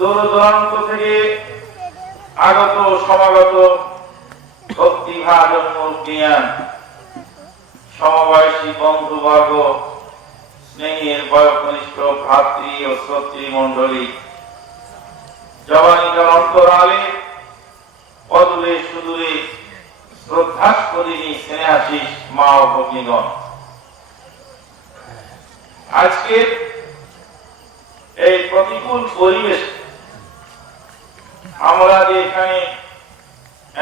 দূর দূরান্ত থেকে আগত সমাগত ভক্তিভাজন মুরব্বিয়ান, সমবয়সী বন্ধুবর্গ, স্নেহের বয়োকনিষ্ঠ ভাতৃ ও শ্রোতৃ মণ্ডলী, জবানিকার অন্তরালে অদূরে সুদূরে শ্রদ্ধাস্পদিনী স্নেহাশিস মা ও ভগ্নীগণ, আজকের এই প্রতিকূল পরিবেশ আমরা যে এখানে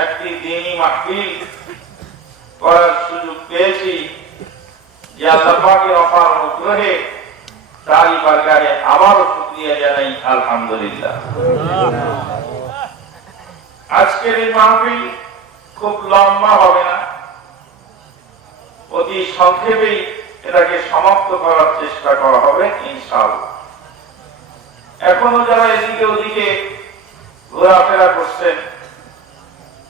একটি দিনী মাহফিল করার সুযোগ পেয়েছি, যে আল্লাহ পাকের অপার অনুগ্রহে তারই বারগাহে আবারও শুকরিয়া জানাই আলহামদুলিল্লাহ। আজকের এই মাহফিল খুব লম্বা হবে না, অতি সংক্ষেপেই এটাকে সমাপ্ত করার চেষ্টা করা হবে ইনশাআল্লাহ। এখনো যারা এদিকে ওদিকে ঘোরাফেরা করছেন,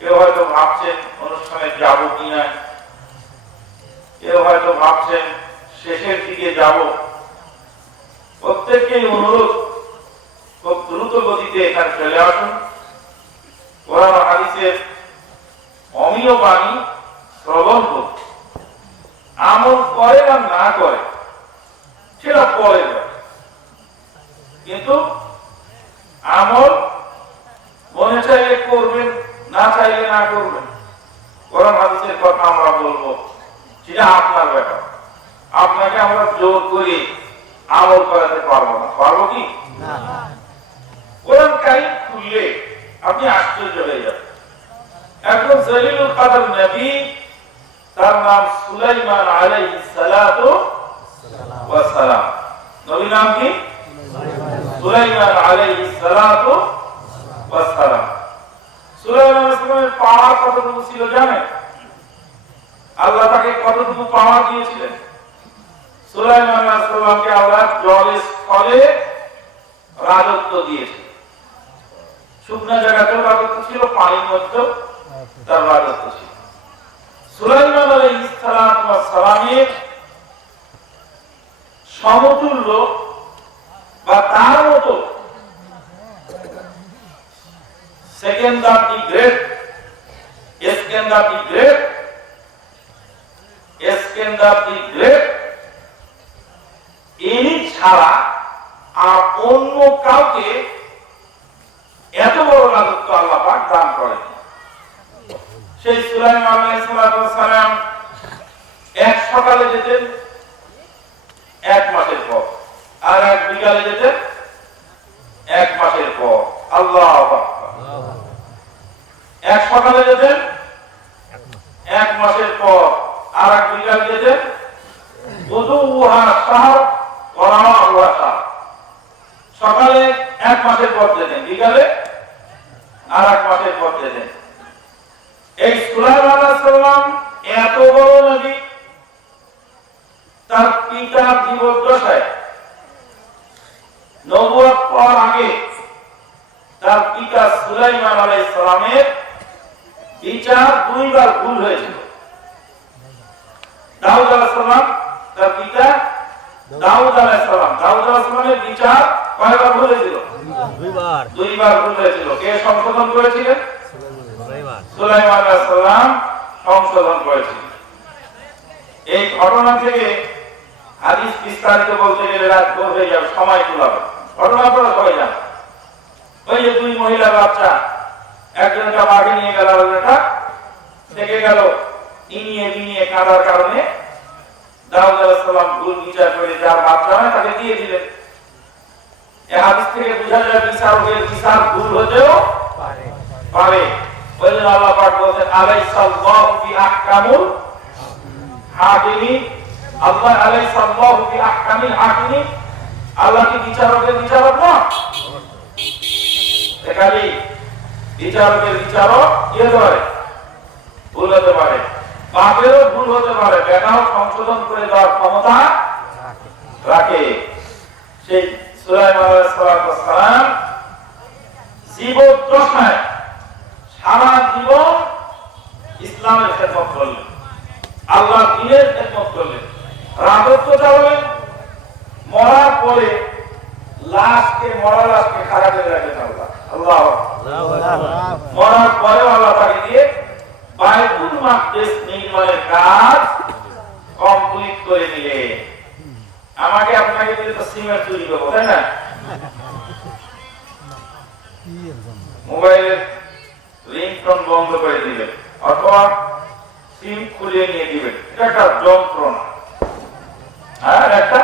কেউ হয়তো ভাবছেন অনুষ্ঠানে যাব কিনা, কেউ হয়তো ভাবছেন শেষের দিকে যাব, প্রত্যেককেই অনুরোধ খুব দ্রুত গতিতে এখানে চলে আসুন। কোরআন হাদিসের অমীয় বাণী শ্রবণ করুন। আমল করে বা না করে সেটা পরে যায়, কিন্তু আমল মনে চাইলে করবেন, না চাইলে না করবেন। কোরআন হাদিসের কথা আমরা বলবো, সেটা আপনার ব্যাপার। আপনাকে আমরা জোর করে আমল করাতে পারবো না, পারবো কি? কোরআন কারীম খুললে আপনি আশ্চর্য হয়ে যাবেন। একজন জলিলুল কদর নবী, তার নাম সুলাইমান আলাইহিস সালাতু ওয়াস সালাম। নবীর নাম কি? সুলাইমান আলাইহিস সালাতু ওয়াস সালাম। সুলাইমান আলাইহিস সালামের পাওয়ার কতটুকু ছিল জানেন? আল্লাহ তাকে কতটুকু পাওয়ার দিয়েছিলেন? সুলাইমান আলাইহিস সালামকে আল্লাহ জলে স্থলে রাজত্ব দিয়েছে। শুকনো জায়গাতেও রাজত্ব ছিল, পানির মধ্যেও তার রাজত্ব ছিল। সুলাইমান আলাইহিস সালামের সমতুল্য বা তার মতো Sikandar the great, Iskandar the great, Iskandar the great, ইনি ছাড়া আর অন্য কাউকে এত বড় রাজত্ব আল্লাহ পাক দান করেন। সেই সুলাইমান আলাইহিস সালাম এক সকালে যেতেন 1 মাসের পর, আর এক বিকালে যেতেন 1 মাসের পর। আল্লাহু আকবার। এক সকালে যেতেন 1 মাসের পর, আর এক বিকালে যেতেন বুদুহা শাহর ওয়া রাওয়াহুহা শাহর। সকালে 1 মাসের পর যেতেন, বিকালে আর 1 মাসের পর যেতেন। এই সুলাইমান আলাইহিস সালাম এত বড় নবী, তার পিতা জীবদ্দশায় নবুয়ত পাওয়ার আগে তার পিতা সুলাইমান আলাইহিস সালামের বিচার 2 বার ভুল হয়েছিল। দাউদ আলাইহিস সালাম, তার পিতা দাউদ আলাইহিস সালামের বিচার কয়বার ভুল হয়েছিল? 2 বার ভুল হয়েছিল। কে সংশোধন করেছিলেন? সুলাইমান আলাইহিস সালাম সংশোধন করেছিলেন। এই ঘটনা থেকে হাদিস বিস্তারিত বলতে গেলে রাত ভোর হয়ে যাবে, সময় কুলাবে। ঘটনা আপনারা সবাই জানেন। ওই যে 2 মহিলা বাচ্চা, একজনটা বাড়ি নিয়ে গেল, আরেকটা থেকে গেল। ইনিয়ে কাঁদার কারণে দাউদ আলাইহিস সালাম ভুল বিচার করে যার বাচ্চা হয় তাকে দিয়ে দিলেন। এই হাদিস থেকে বোঝা যায় বিচার ভুল হতেও পারে। ওই জন্য আল্লাহ পাক বলেন আলাইসাল্লাহু বিআহকামুল হাকিমিন। আল্লাহ আলাইসাল্লাহু বিআহকামিল হাকিমিন। আল্লাহ কি বিচারকের বিচারক না? এখানে বিচারকের বিচারক কি হতে পারে? ভুল হতে পারে, বাপেরও ভুল হতে পারে, বেটাও সংশোধন করে দেওয়ার ক্ষমতা রাখে। সেই সুলাইমান আলাইহিস সালাম জীবদ্দশায় সারা জীবন ইসলামের খেদমত করলেন, আল্লাহ দ্বীনের খেদমত করলেন, রাজত্ব চালালেন। মরার পরে লাশকে মরা লাশকে খাড়া করে রাখেন আল্লাহ। আল্লাহ মরার পরে আল্লাহ তাকে দিয়ে বাইতুল মাকদিস নির্মাণের কাজ কমপ্লিট করে দিলেন। আমাকে আপনাকে দিলে তো সিমেন্ট চুরি করবো, তাই না? মোবাইলের রিংটোন বন্ধ করে দিবেন অথবা সিম খুলে নিয়ে দিবেন। এটা একটা যন্ত্রণা, আর একটা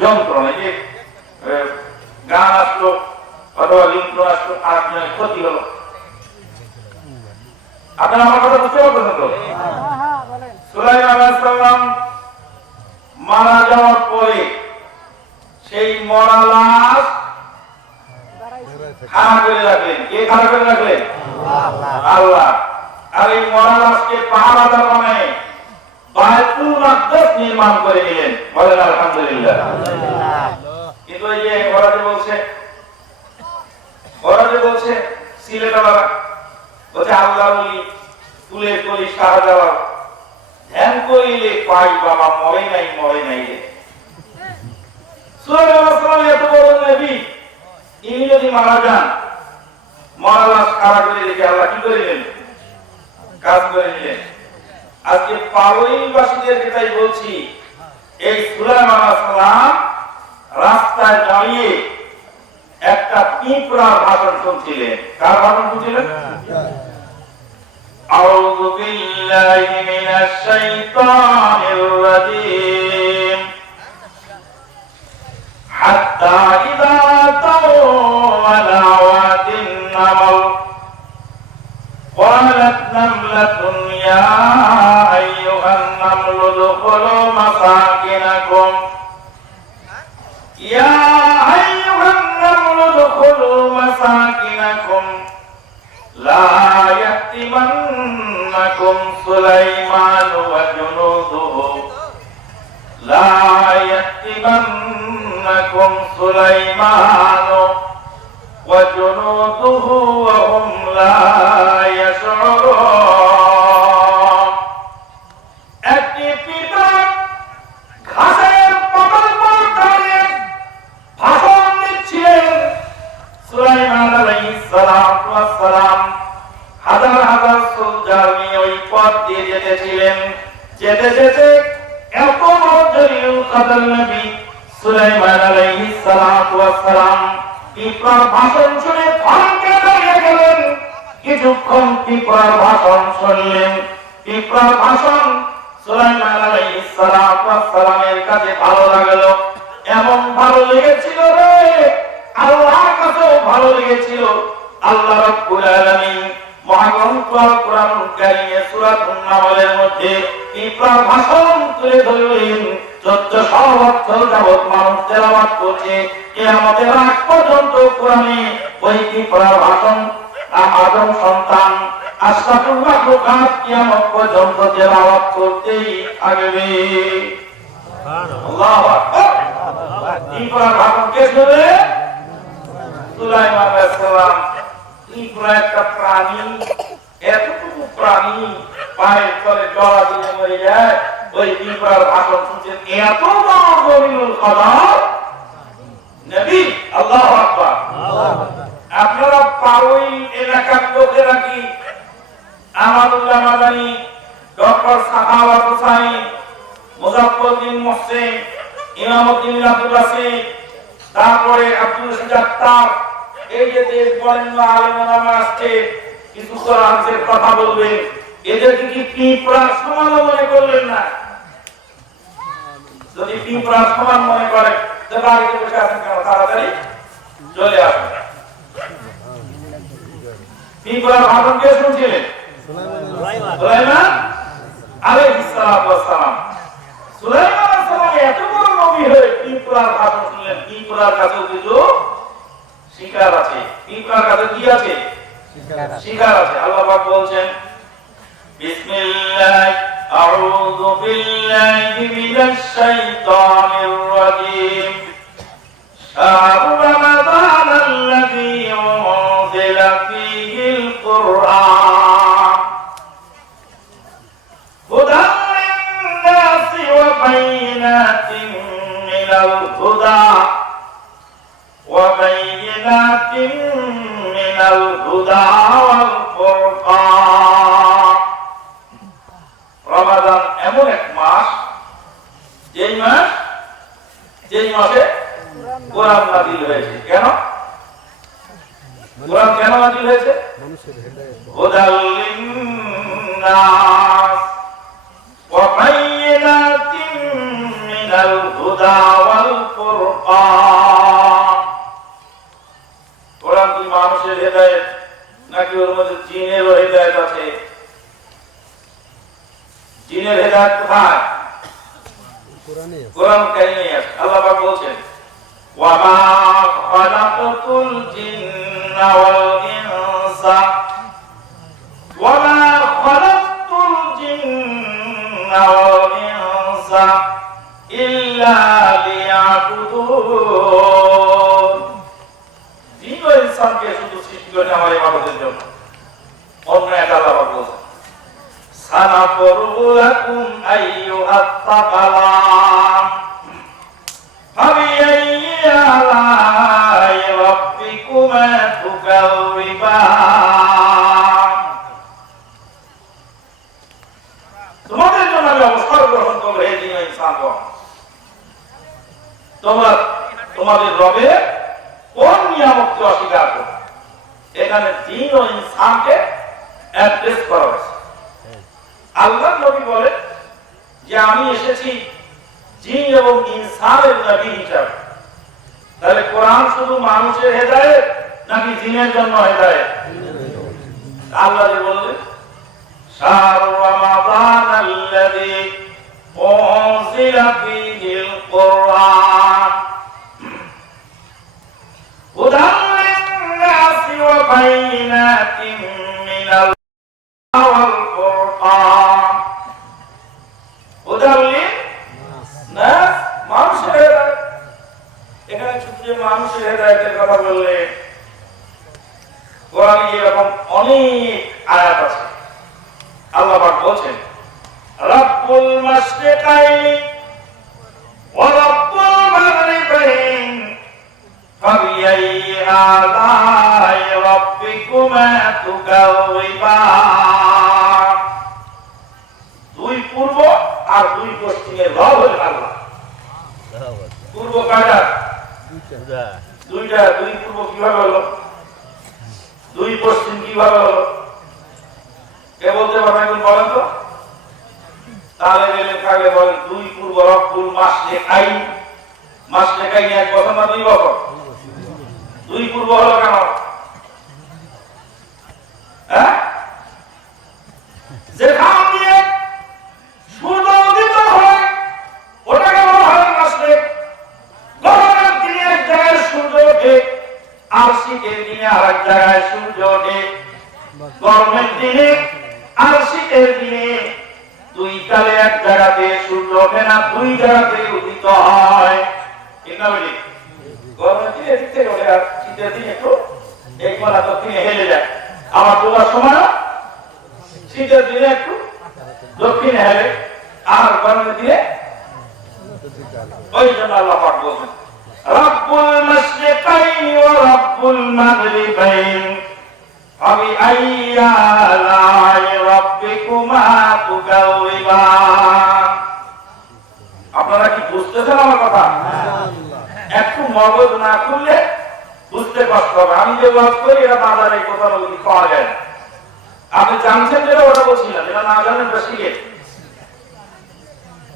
যন্ত্রণা। যে গান আসলো অথবা রিংটোন আসলো, আপনার ক্ষতি হলো। আপনারা আমার কথা বুঝতে পারছেন তো? সুলাইমান আলাইহিস সালাম মারা যাওয়ার পরে সেই মরা লাশ খাড়া করে রাখলেন। কে খাড়া করে রাখলেন? আল্লাহ। আর এই মরা লাশকে পাহারাদার বানায় বাইতুল মাকদিস নির্মাণ করে দিলেন। বলেন আলহামদুলিল্লাহ। কিন্তু এই যে ওরা যে বলছে সিলেটওয়ালা বলছে আল্লাহ বলি ফুলের কলি শাহজালাল ধ্যান করিলে পাই বাবা মরে নাই রে। সুলাইমান আলাইহিস সালাম এত বড় নবী, ইনি যদি মারা যান, মরা লাশ খাড়া করে রেখে আল্লাহ কি করে নিলেন? কাজ করে নিলেন। আজকে পাওয়াইবাসীদেরকে তাই বলছি, এই সুলাইমান আলাইহিস সালাম রাস্তায় দাঁড়িয়ে একটা পিঁপড়ার ভাষণ শুনছিলেন। কার ভাষণ শুনছিলেন? আউযু বিল্লাহি মিনাশ শাইতানির রাজীম। হাত্তা ইযা তাও আলা ওয়াদিন নামল قالت نملة يا أيها النمل ادخلوا مساكنكم يا أيها النمل ادخلوا مساكنكم لا يأتمنكم سليمان وجنوده لا يأتمنكم سليمان وجنوده وهم لا يشعرون। একটি পিতা ঘাসের পাতার উপর দাঁড়িয়ে ভাষণ দিচ্ছিলেন। সুলাইমান আলাইহিস সালাম হাজার হাজার সোলজার নিয়ে ওই পথ দিয়ে যেতেছিলেন। যেতে যেতে এত বড় জলিলুল কদর নবী সুলাইমান আলাইহিস সালাম পিঁপড়ার ভাষণ শুনে থমকে দাঁড়িয়ে গেলেন। কিছুক্ষণ পিঁপড়ার ভাষণ শুনলেন। পিঁপড়ার ভাষণ সুলাইমান আলাইহিস সালামের কাছে ভালো লাগলো। এমন ভালো লেগেছিল রে, আল্লাহর কাছেও ভালো লেগেছিল। আল্লাহ রাব্বুল আলামিন মহাগ্রন্থ আল কোরআনুল কারীমে সূরাতুন নামলের মধ্যে পিঁপড়ার ভাষণ তুলে ধরলেন। 1400 বছর যাবত মানুষ তেলাওয়াত করছে, কিয়ামতের আগ পর্যন্ত কোরআনে ওই পিঁপড়ার ভাষণ আদম সন্তান আশরাফুল মাখলুকাত কিয়ামত পর্যন্ত তেলাওয়াত করতেই থাকবে। আল্লাহু আকবার। পিঁপড়ার ভাষণ কে শুনবে? সুলাইমান আলাইহিস সালাম। পিঁপড়া একটা প্রাণী, এতটুকু প্রাণী পায়ের তলে জড়া দিয়ে মরে যায়। ওই পিঁপড়ার ভাষণ শুনছেন এত বড় জলিলুল কদর নবী। আল্লাহু আকবার। আপনারা পাওই এলাকার লোকেরা কি আমাদুল্লাহ মাদানী, ডক্টর সাখাওয়াত হোসাইন, মুজাফফরউদ্দিন মুহসিন, ইমামউদ্দিন আব্দুল রাশিদ, তারপরে আব্দুল জাত্তার, এই যে দেশ বরেণ্য আলেম ওলামা আসছে কিছু কোরআনের কথা বলবেন, এদেরকে কি পিঁপড়ার সমান মনে করলেন না? যদি পিঁপড়ার সমান মনে করেন তো বাড়িতে বসে আছেন কেন? তাড়াতাড়ি চলে আসুন। পিঁপড়ার ভাষণ কে শুনছিলেন? সুলাইমান আলাইহিস সালাম। সুলাইমান আলাইহিস সালাম এত বড় নবী হয়ে পিঁপড়ার ভাষণ শুনলেন। পিঁপড়ার কাছে কিছু শিকার আছে। পিঁপড়ার কাছে কি আছে? শিকার আছে। আল্লাহ পাক বলছেন বিসমিল্লাহ আউযু বিল্লাহি মিনাশ শাইতানির রাজীম শাহরু রমাদান আল্লাযী উনজিলা ফীহিল কুরআন হুদান লিন-নাসি ওয়া বাইয়িনাতিন মিনাল হুদা ওয়া মিনাল হুদা ওয়াল ফুরকান। রমাদান এমন এক মাস যেই মাসে কোরআন নাযিল হয়েছে। কেন কোরআন কেন নাযিল হয়েছে? হুদাল লিন্নাস ওয়া বায়িনাতিন মিনাল হুদা ওয়াল ফুরকান। কোরআন কি মানুষের হেদায়েত নাকি ওর মধ্যে জিনের হেদায়েত আছে? জিনের হেদায়েত কোথায়? কোরআন কারিমে আছে। আল্লাহ পাক বলছেন ওয়া মা খালাকাতুল জিন্না ওয়াল ইনসা ওয়া মা খালাকাতুল জিন্না ওয়াল ইনসা ইল্লা লিয়াবুদুন। জিন ও ইনসানকে শুধু সৃষ্টি করেছেন আমার ইবাদতের জন্য। অন্য এক আল্লাহ পাক বলছেন সানাফরু লাকুম আইয়ুহাত তাকালান ফাবিআইয়ি আলাই রাব্বিকুমা তুকাযিবান। তোমাদের জন্য আমি অবসর গ্রহণ করব হে জিন ও ইনসানগণ, তোমরা তোমাদের রবের কোন নিয়ামতকে অস্বীকার করো। এখানে জিন ও ইনসানকে অ্যাড্রেস করা হয়েছে। আল্লাহ নবী বলেন যে আমি এসেছি জিন এবং ইনসানের নবী হিসাবে। তাহলে কোরআন শুধু মানুষের হেদায়েত নাকি জিনের জন্য হেদায়েত? আল্লাহ বললেন শাহরু রমাদান আল্লাযী উনজিলা ফীহিল কুরআন হুদান লিন-নাসি ওয়া বায়িনাতিন মিনাল ওয়াল ফুরকান। হুদান লিন-নাস মানুষের হেদায়েত। এখানে শুধু যে মানুষের হেদায়েতের কথা বললে কোরআনে এরকম অনেক আয়াত আছে। আল্লাহ পাক বলছেন রাব্বুল মাশরিকাইনি ওয়া রাব্বুল মাগরিবাইন ফাবিআইয়ি আলাই রাব্বিকুমা তুকাযিবান। দুই পূর্ব আর দুই পশ্চিমের রব হলেন আল্লাহ। পূর্ব কয়টা? দুইটা। দুই পূর্ব কিভাবে হলো? দুই পশ্চিম কিভাবে হলো? কে বলতে পারবেন? বলেন তো। তাহলে গেলেন থাকলে বলেন দুই পূর্ব রব্বুল মাশরিকাইন। মাশরিকাইন এক বছর না দুই বছর? দুই পূর্ব হলো কেন? হ্যাঁ, যেখান দিয়ে সূর্য উদিত হয় ওটাকে বলা হয় মাশরিক। গরমের দিনে এক জায়গায় সূর্য ওঠে আর শীতের দিনে আর এক জায়গায় সূর্য ওঠে। গরমের দিনে আর শীতের দিনে দুই কালে এক জায়গাতে সূর্য ওঠে না, দুই জায়গাতে উদিত হয়। ঠিক না বলি? গরমের দিনে এদিক থেকে ওঠে আর শীতের দিনে একটু এক বেলা দক্ষিণে হেলে যায়। আবার তোলার সময় শীতের দিনে একটু দক্ষিণে হেলে আর গরমের দিনে। ওই জন্য আল্লাহ পাক বলেন রাব্বুল মাশরিকাইনি ওয়া রাব্বুল মাগরিবাইন ফাবিআইয়ি আলাই রাব্বিকুমা তুকাযিবান। আপনারা কি বুঝতেছেন আমার কথা? একটু মগজ না খুললে বুঝতে কষ্ট হবে। আমি যে ওয়াজ করি এটা বাজারে এই কথাগুলো পাওয়া যায় না। আপনি জানছেন যেটা ওটা বলছিলেন, এটা না জানেন এটা শিখে।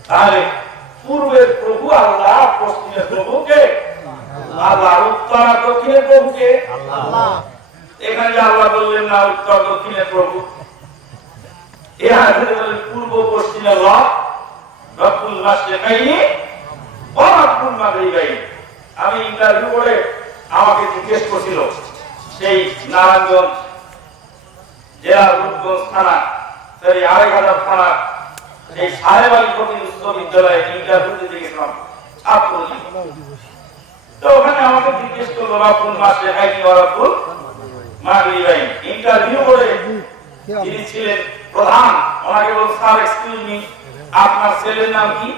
তাহলে পূর্বের প্রভু আল্লাহ, পশ্চিমের প্রভুকে আল্লাহ, উত্তর আর দক্ষিণের প্রভুকে আল্লাহ। এখানে যে আল্লাহ বললেন না উত্তর দক্ষিণের প্রভু, পূর্ব পশ্চিমের রব, রব্বুল মাশরিকাইনি ওয়া রব্বুল মাগরিবাইন। আমি ইন্টারভিউ করে আমাকে জিজ্ঞেস করছিল সেই নারায়ণগঞ্জ জেলার রূপগঞ্জ থানা, সেই ২,৫০০ থানা, সেই সাহেব আলী ফকির উচ্চ বিদ্যালয়ে ইন্টারভিউ দিতে গেছিলাম ছাত্র। তো ওখানে আমাকে জিজ্ঞেস করলো রব্বুল মাশরিকাইনি ওয়া রব্বুল মাগরিবাইন। ইন্টারভিউ করে যিনি ছিলেন প্রধান, ওনাকে বলল স্যার এক্সকিউজ মি, আপনার ছেলের নাম কি?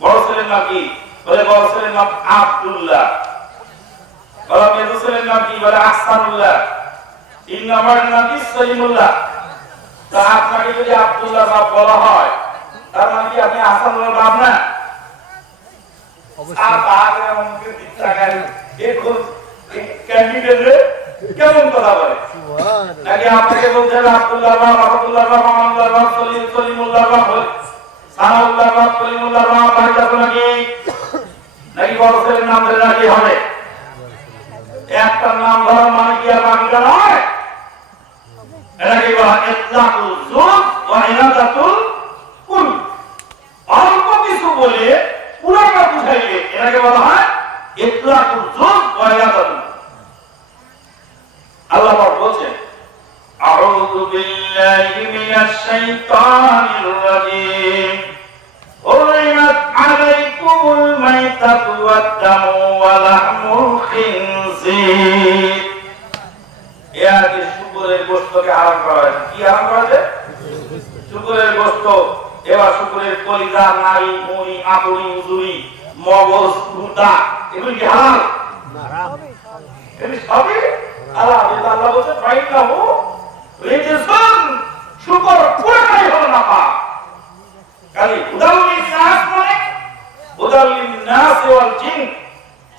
বড় ছেলের নাম কি? বলে বড় ছেলের নাম আব্দুল্লাহ। বলা মেজো ছেলের নাম কি? বলে আহসানুল্লাহ। 3 নম্বরের নাম কি? সলিমুল্লাহ। তা আপনাকে যদি আব্দুল্লাহ বাপ বলা হয়, তার মানে কি আপনি আহসানুল্লাহ বাপ না? অবশ্যই। আর বাপের মুখে দিচ্ছা গালি এখন ক্যান্ডিডেটে কেমন কথা বলে? নাকি আপনাকে বলতে হবে আব্দুল্লাহ বাপ, আব্দুল্লাহ বাপ, আমানুল্লাহ বাপ, সলিমুল্লাহ বাপ, সানাউল্লাহ বাপ, সলিমুল্লাহ বাপ, বাড়িতে আছে নাকি? নাকি বড় ছেলের নাম ধরে নাকি হবে? একটা নাম ধরার মানে কি আর বাকিটা নয়? এটাকে বলা হয় ইতলাকুল যুজ ওয়া ইরাদাতুল কুল। অল্প কিছু বলে পুরোটা বুঝাইলে এটাকে বলা হয় ইতলাকুল যুজ ওয়া ইরাদাতুল। আল্লাহ পাক বলেন আউযু বিল্লাহি মিনাশ শাইতানির রাজীম حرمت عليكم الميتة والدم ولحم الخنزير। এতে শুকরের গোশতকে হারাম করা হয়েছে। কি হারাম করা হয়েছে? শুকরের গোশত। এবার শুকরের কলিজা, নাড়ি, মুড়ি, আঁতুড়ি, উজুরি, মগজ, গুদা এগুলি কি হালাল? হারাম। এগুলি সবই হালাল। এটা আল্লাহ বলছে ফাইনাহু রিজসুন, শুকর পুরোটাই হলো নাপাক। কালি হুদাউলিন নাস মানে হুদাউলিন নাস ওয়াল জিন,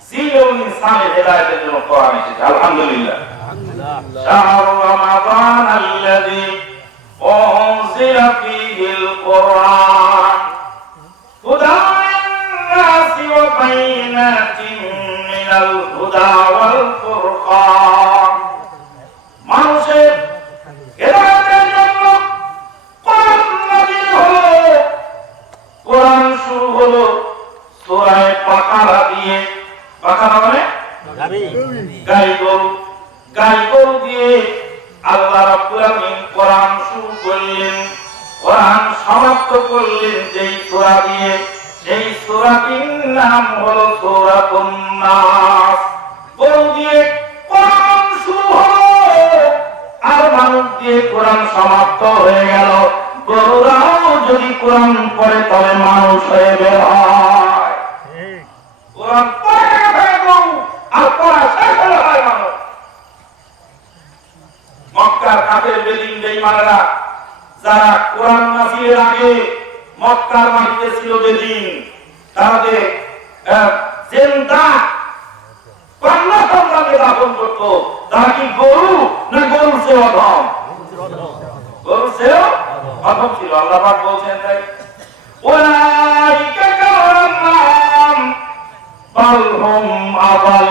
জিন ও ইনসানের হেদায়েতের জন্য কোরআন এসেছে। আলহামদুলিল্লাহ। শাহরু রমাদান আল্লাযী উনজিলা ফীহিল কুরআন হুদাউলিন নাস ওয়া বাইনাতিন মিনাল হুদা ওয়াল ফুরকান। মানুষের হেদায়েতের জন্য কোরআন নাযিল হলো। কোরআন শুরু হলো সূরা বাকারা দিয়ে। বাকারা মানে গাই গরু দিয়ে আল্লাহ রাব্বুল আলামিন কোরআন শুরু করলেন। কোরআন সমাপ্ত করলেন যেই সূরা দিয়ে, সেই সূরাটির নাম হলো সূরাতুন নাস। গরু দিয়ে কোরআন শুরু হলো আর মানুষ দিয়ে কোরআন সমাপ্ত হয়ে গেল। গরুরাও যদি কোরআন পড়ে তবে মানুষ হয়ে বের হয়। কোরআন পড়ে গরু আর পড়া শেষ হলে হয় মানুষ। মক্কার কাফের বেদিন বেঈমানেরা যারা কোরআন নাযিলের আগে মক্কার মাটিতে ছিল বেদিন, তাদের জিন্দা কন্যা সন্তানকে দাফন করত। তারা কি গরু না গরুর চেয়ে অধম? গরুর চেয়ে অধম ছিল। আল্লাহ পাক বলছেন তাই উলাইকা কান্নাম বাল হুম আবাল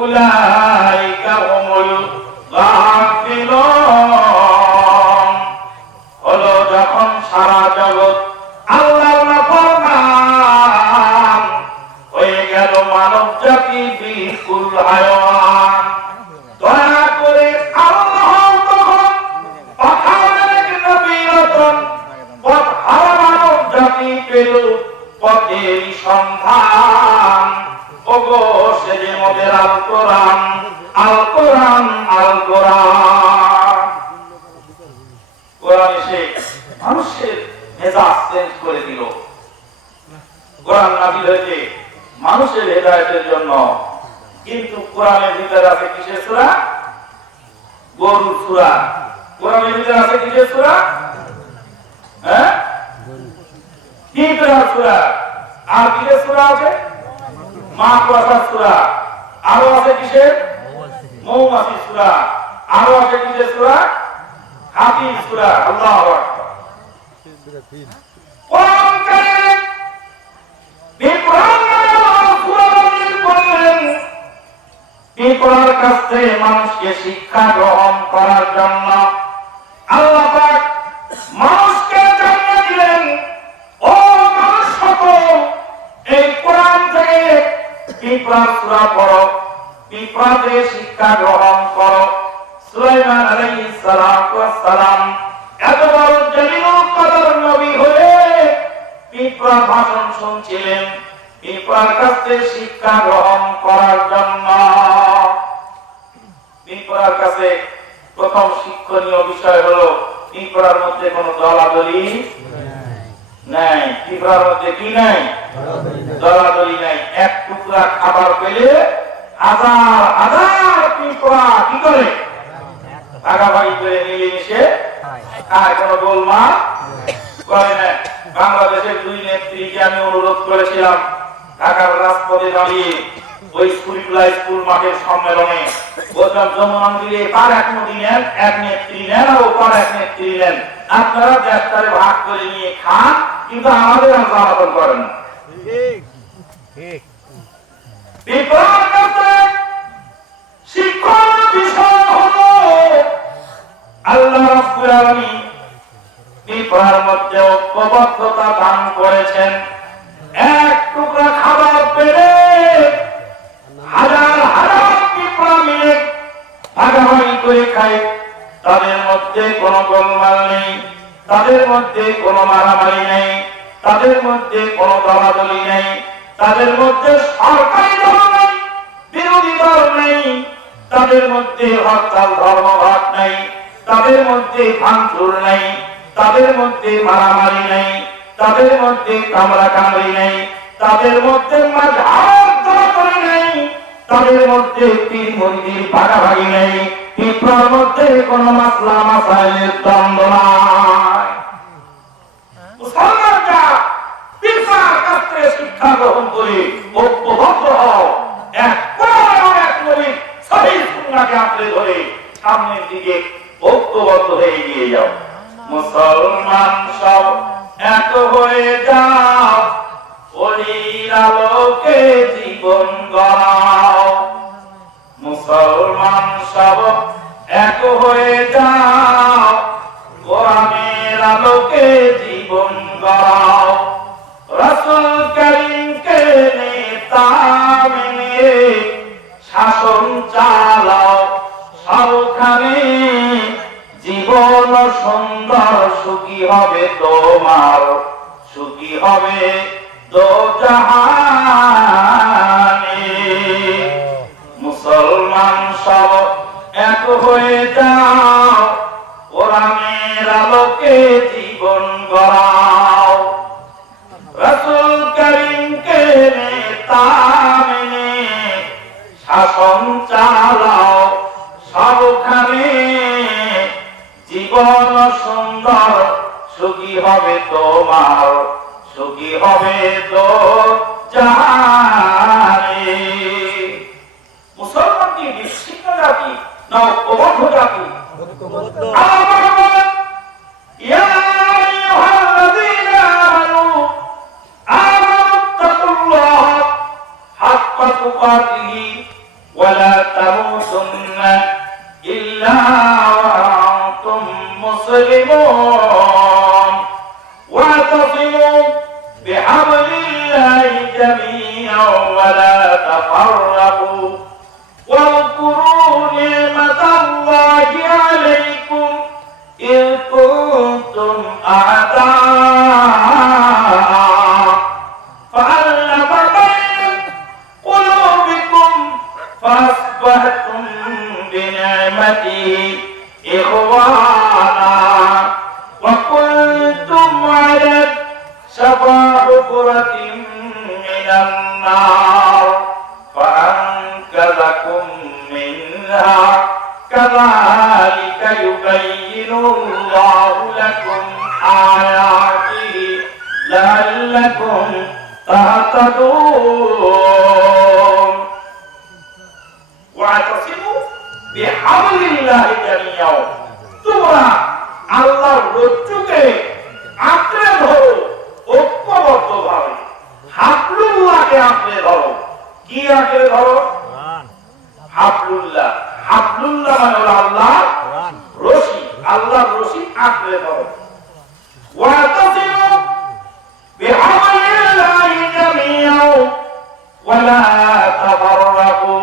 উলাইকা হুমুল গাফিলুন। হলো যখন সারা জগৎ আল্লাহর নাফরমান হয়ে গেল, মানব জাতি বিলকুল হায়াওয়ান। দয়া করে আল্লাহ তখন পাঠালেন নবী রতন, পথ হারা মানব জাতি পেল পথের সন্ধান। ওগো সেজে মোদের আল কোরআন, আল কোরআন, আল কোরআন। কোরআন এসে মানুষের মেজাজ চেঞ্জ করে দিল। কোরআন নাযিল হয়েছে মানুষের হেদায়েতের জন্য, কিন্তু কোরআনের ভিতরে আছে কিসের সূরা? গরুর সূরা। কোরআনের ভিতরে আছে কিসের সূরা? হ্যাঁ, তিনটা সূরা। আর কিসের সূরা আছে? মাকড়সার সূরা। আরো আছে কিসের? মৌমাছির সূরা। আরো আছে কিসের সূরা? হাতির সূরা। আল্লাহু আকবার। কোরআন কারীম বিপরার কাছ থেকে মানুষকে শিক্ষা গ্রহণ করার জন্য আল্লাহ পাক মানুষকে জানিয়ে দিলেন, ও মানুষ সকল, এই কোরআন থেকে বিপরার সূরা পড়ো, বিপরা থেকে শিক্ষা গ্রহণ করো। সুলাইমান আলাইহিস সালাম এত বড় জলিলুল কদর নবী হয়ে বিপরার ভাষণ শুনছিলেন, বিপরার কাছ থেকে শিক্ষা গ্রহণ করার জন্য। বিপরার কাছে প্রথম শিক্ষণীয় বিষয় হলো বিপরার মধ্যে কোনো দলাদলি নাই। বিপরার মধ্যে কি নাই? দলাদলি নাই। এক টুকরা খাবার পেলে হাজার হাজার পিঁপড়া কি করে ভাগাভাগি করে মিলেমিশে খায়, কোনো গোলমাল করে না। বাংলাদেশের দুই নেত্রীকে আমি অনুরোধ করেছিলাম ঢাকার রাজপথে দাঁড়িয়ে ওই স্কুল মাঠের সম্মেলনে, বললাম যমুনা নদীরে পার এক নদী নেন, এক নেত্রী নেন আর ওপার এক নেত্রী নেন, আপনারা দেশটারে ভাগ করে নিয়ে খান, কিন্তু আমাদের আর জ্বালাতন করেন না। বিপ্লব করতে শিক্ষার বিষয় হলো আল্লাহ রাব্বুল আলামিন পিঁপড়ার মধ্যে ঐক্যবদ্ধতা দান করেছেন। এক টুকরা খাবার পেলে হাজার হাজার পিঁপড়া মিলে ভাগাভাগি করে খায়। তাদের মধ্যে কোনো গোলমাল নেই, তাদের মধ্যে কোনো মারামারি নেই, তাদের মধ্যে কোনো দলাদলি নেই, তাদের মধ্যে সরকারি দল নেই, বিরোধী দল নেই, তাদের মধ্যে হরতাল ধর্মঘট নেই, তাদের মধ্যে ভাঙচুর নেই, তাদের মধ্যে মারামারি নেই, তাদের মধ্যে কামড়া কামড়ি নেই, তাদের মধ্যে মাঝার দলাদলি নেই, তাদের মধ্যে পীর মন্দির ভাগাভাগি নেই, পিঁপড়ার মধ্যে কোনো মাসলা মাসাইলের দ্বন্দ্ব নাই। মুসলমানরা পিঁপড়ার কাছ থেকে শিক্ষা গ্রহণ করে ঐক্যবদ্ধ হও, এক কোরআন এক নবীর সহিহ সুন্নাহকে আঁকড়ে ধরে সামনের দিকে ঐক্যবদ্ধ হয়ে এগিয়ে যাও। মুসলমান সব এক হয়ে যাও, ওলির আলোকে জীবন গড়াও। মুসলমান সব এক হয়ে যাও, কোরআনের আলোকে জীবন গড়াও। রাসূল করিমকে নেতা মেনে শাসন চালাও, সবখানে জীবন সুন্দর সুখী হবে তোমার, সুখী হবে দো জাহানে। মুসলমান সব এক হয়ে যাও, কোরআনের আলোকে জীবন গড়াও। রাসূল করিমকে নেতা মেনে শাসন চালাও, সবখানে জীবন সুন্দর সুখী হবে তোমার, সুখী হবে তো জাহানে। মুসলমান কি বিচ্ছিন্ন জাতি না ঐক্যবদ্ধ জাতি? আল্লাহ বলেন, ইয়া আইয়ুহাল্লাযীনা আমানুত্তাকুল্লাহ হাক্কা তুকাতিহি ওয়া লা তামুতুন্না ইল্লা ওয়া আনতুম মুসলিমুন ওয়া'তাসিমু বিহাবলিল্লাহি জামিআন ওয়া লা তাফাররাকু واذكروا نعمة الله عليكم إذ كنتم أعداء فألف بين قلوبكم فأصبحتم بنعمته إخوانا وكنتم على شفا حفرة من النار فأنقذكم منها كذلك يبين الله لكم آياته لعلكم تهتدون واعتصموا بحبل الله جميعا তোমরা আল্লাহর রজ্জুকে আঁকড়ে ধরো ঐক্যবদ্ধভাবে। হাবলুল্লাহকে আঁকড়ে ধরো। কি আঁকড়ে ধরো? হাবলুল্লাহ। হাবলুল্লাহ মানে হলো আল্লাহর রশি। আল্লাহর রশি আঁকড়ে ধরো। ওয়াতাসিমু বিহাবলিল্লাহি জামিআন ওয়া লা তাফাররাকু।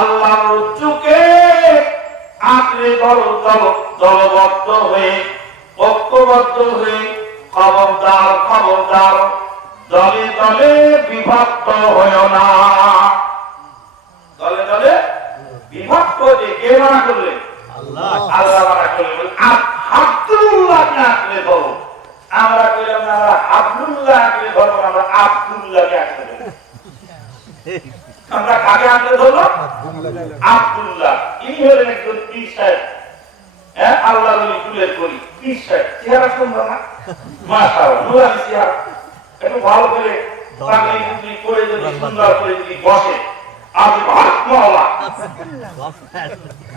আল্লাহর রজ্জুকে আঁকড়ে ধরো, দলবদ্ধ হয়ে ঐক্যবদ্ধ হয়ে। খবরদার খবরদার, দলে দলে বিভক্ত হয়েও না। দলে দলে বিভক্ত যে কে মানা করলেন? আল্লাহ। আল্লাহ মানা করলেন আব্দুল্লাহকে আঁকড়ে ধরো। আমরা কইলাম না আমরা আব্দুল্লাহ আঁকড়ে ধরবো, আমরা আব্দুল্লাহকে আঁকড়ে ধরবো। আমরা কাকে আঁকড়ে ধরলো? আব্দুল্লাহ। ইনি হলেন একজন পীর সাহেব, হ্যাঁ, আল্লাহর ওলি ফুলের কলি পীর সাহেব। চেহারা সুন্দর না? মাশাআল্লাহ, নুরানি চেহারা। একটু ভালো করে টাঙ্গি টুকলি করে যদি সুন্দর করে যদি বসে আর ভাতমাওয়ালা,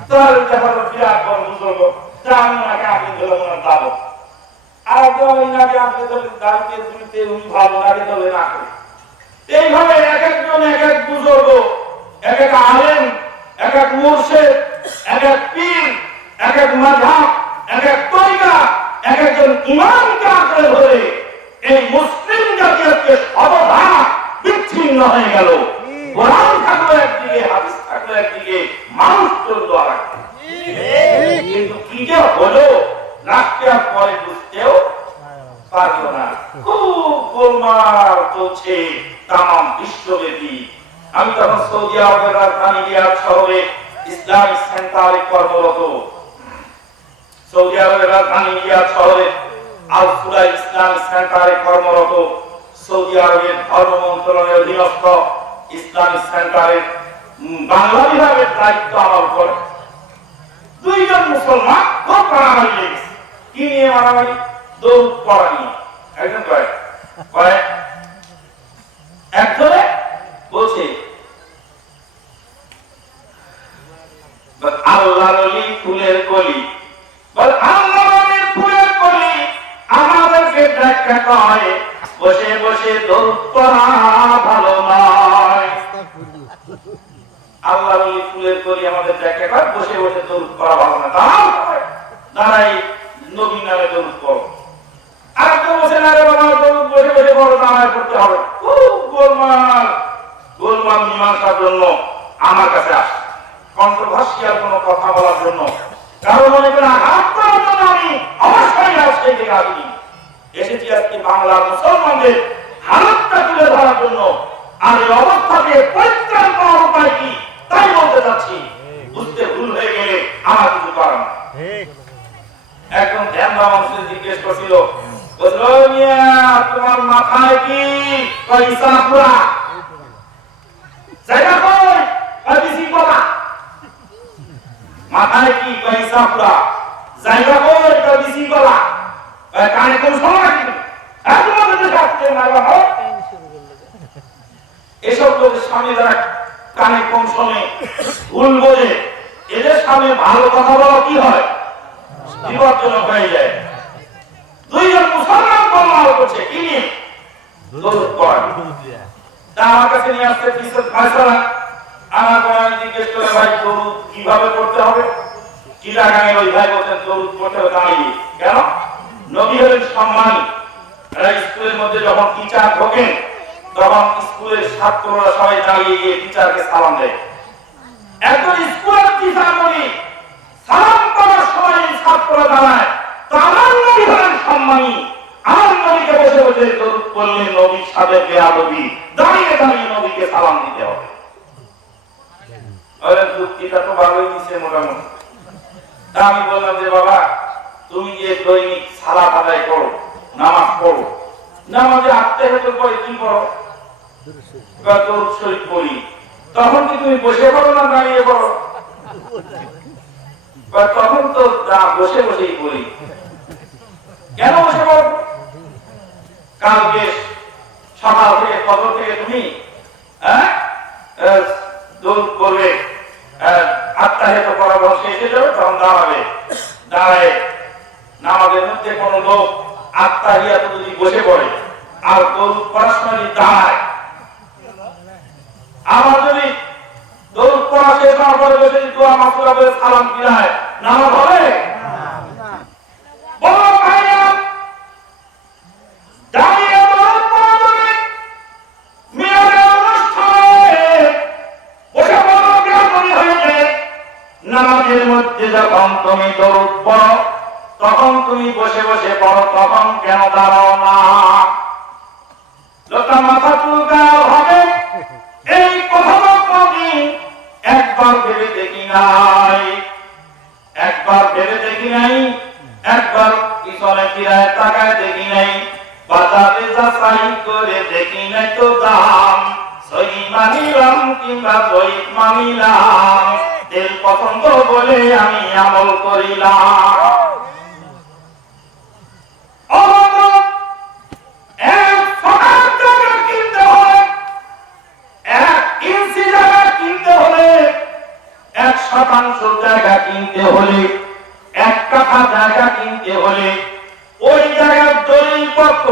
তাহলে দেখা যাবে বিরাট বড় বুজুর্গ। তার ওনাকে আঁকড়ে ধরলাম ওনার দাবো। আর ওনাকে আঁকড়ে ধরলে দাঁড়িয়ে দুলিতে উনি ভালো লাগে ধরলে না করে। এইভাবে এক একজন এক এক বুজুর্গ, এক এক আলেম, এক এক মুর্শিদ, এক এক পীর, এক এক মাযহাব, এক এক তরিকা, এক একজন ইমামকে আঁকড়ে ধরে এই মুসলিম জাতিকে সর্বদা বিচ্ছিন্ন হয়ে গেল। কোরআন থাকলো একদিকে, হাদিস থাকলো একদিকে, মানুষ চলতো আরেকদিকে। কিন্তু কি যে হলো রাষ্ট্রের পরে বুঝতেও পারলো না। খুব গোলমাল চলছে তামাম বিশ্বব্যাপী। আমি তখন সৌদি আরবের রাজধানী রিয়াদ শহরে ইসলামিক সেন্টারে কর্মরত। সৌদি আরবের রাজধানী রিয়াদ শহরে আল ফুলাই ইসলামিক সেন্টারে কর্মরত। সৌদি আরবের ধর্ম মন্ত্রণালয়ের অধীনস্থ ইসলামিক সেন্টারের বাংলা বিভাগের দায়িত্ব আমার উপর। দুইজন মুসলমান খুব মারামারি লেগেছে। কি নিয়ে মারামারি? দৌড় পড়া নিয়ে। একজন কয় একজনে বলছে আল্লাহর ওলি ফুলের কলি, আল্লাহর ওলি ফুলের কলি আমাদেরকে দেখা কয় বসে বসে দৌড় পড়া ভালো নয়। আল্লাহর ওলি ফুলের কলি আমাদের দেখা কয় বসে বসে দৌড় পড়া ভালো না। দাঁড়াই নবী নামে দৌড় পড়ো। আরেকজন বলছে না রে বাবা, দৌড় বসে বসে বড় দাঁড়ায় পড়তে হবে। খুব গোলমাল গোলমাল মীমাংসার জন্য আমার কাছে আসে, কন্ট্রোভার্সিয়াল কোনো কথা বলার জন্য, কারণ মনে করে আঘাত করার জন্য আমি অবশ্যই সেই থেকে আসিনি। এসেছি আজকে বাংলার মুসলমানদের হালতটা তুলে ধরার জন্য। আর এই অবস্থাকে পরিত্রাণ পাওয়ার উপায় কি তাই বলতে চাচ্ছি। বুঝতে ভুল হয়ে গেলে আমার কিছু করার না। একজন ধ্যান মানুষকে জিজ্ঞেস করছিল, তোমার মাথায় কি পয়সা পুরা জায়গা কই? মাথায় কি পয়সা পুরা জায়গা কই? কানে কোন সময় এসব লোকের সামনে যারা কানে কম শোনে, ভুল বোঝে, এদের সামনে ভালো কথা বলা কি হয়? বিপজ্জনক হয়ে যায়। দুইজন মুসলমান কলমাল করছে কি নিয়ে? দরুদ পড়া। তা আমার কাছে নিয়ে আসতে ফিসদ ফায়সালা। আমার কোরআন জিজ্ঞেস করে, ভাই দরুদ কিভাবে পড়তে হবে? চিটাগাঙে ওই ভাই বলছেন দরুদ পড়তে হবে দাঁড়িয়ে। কেন? নবী হলেন সম্মানী। স্কুলের মধ্যে যখন টিচার ঢোকেন তখন স্কুলের ছাত্ররা সবাই দাঁড়িয়ে গিয়ে টিচারকে সালাম দেয়। একজন স্কুলের টিচার বলি সালাম করার সময় ছাত্ররা দাঁড়ায়। আমার নবী হলেন সম্মানী। আমার নবীকে বসে বসে দরুদ পড়লে নবীর সাথে বেয়াদবি, দাঁড়িয়ে দাঁড়িয়ে নবীকে সালাম দিতে হবে। যুক্তিটা তো ভালোই দিচ্ছে মোটামুটি। তা আমি বললাম যে বাবা, তুমি যে দৈনিক সালাত আদায় করো, নামাজ পড়ো, নামাজে আত্মীয়তা পরে কি করো? দরুদ শরীফ পড়ি। তখন কি তুমি বসে পড়ো না দাঁড়িয়ে পড়ো? তখন তো বসে বসেই পড়ি। কেন বসে পড়ো? কালকে সকাল থেকে ফজর থেকে তুমি দরুদ পড়বে, আত্মীয়তা করা বসে এসে যাবে, তখন দাঁড়াবে। দাঁড়ায় নামাজের মধ্যে কোন লোক আত্মীয়তা যদি বসে পড়ে আর দরুদ পড়ার সময় দাঁড়ায়, আমার যদি দরুদ পড়া শেষ হওয়ার পরে বসে দোয়া মাসুরা বলে সালাম ফিরায়, নামাজ হবে? বলো ভাইয়া, দাঁড়িয়ে দরুদ পড়বে মিলাদের অনুষ্ঠানে বসে বলো বেয়াদবি হয়ে যায়। নামাজের মধ্যে যখন তুমি দরুদ পড়ো তখন তুমি বসে বসে পড়ো, তখন কেন দাঁড়াও না? লোকটা মাথা চুলকায় হবে এই কথা কোনদিন একবার ভেবে দেখি নাই, একবার ভেবে দেখি নাই, একবার পিছনে ফিরায় তাকায় দেখি নাই, বাজারে যাচাই করে দেখি নাই তো দাম। সহি মানিলাম কিংবা জয়ীফ মানিলাম, দিল পছন্দ বলে আমি আমল করিলাম। এক ফটার জায়গা কিনতে হলে, 1 ইঞ্চি জায়গা কিনতে হলে, 1% জায়গা কিনতে হলে, 1 কাঠা জায়গা কিনতে হলে ওই জায়গার দলিলপত্র,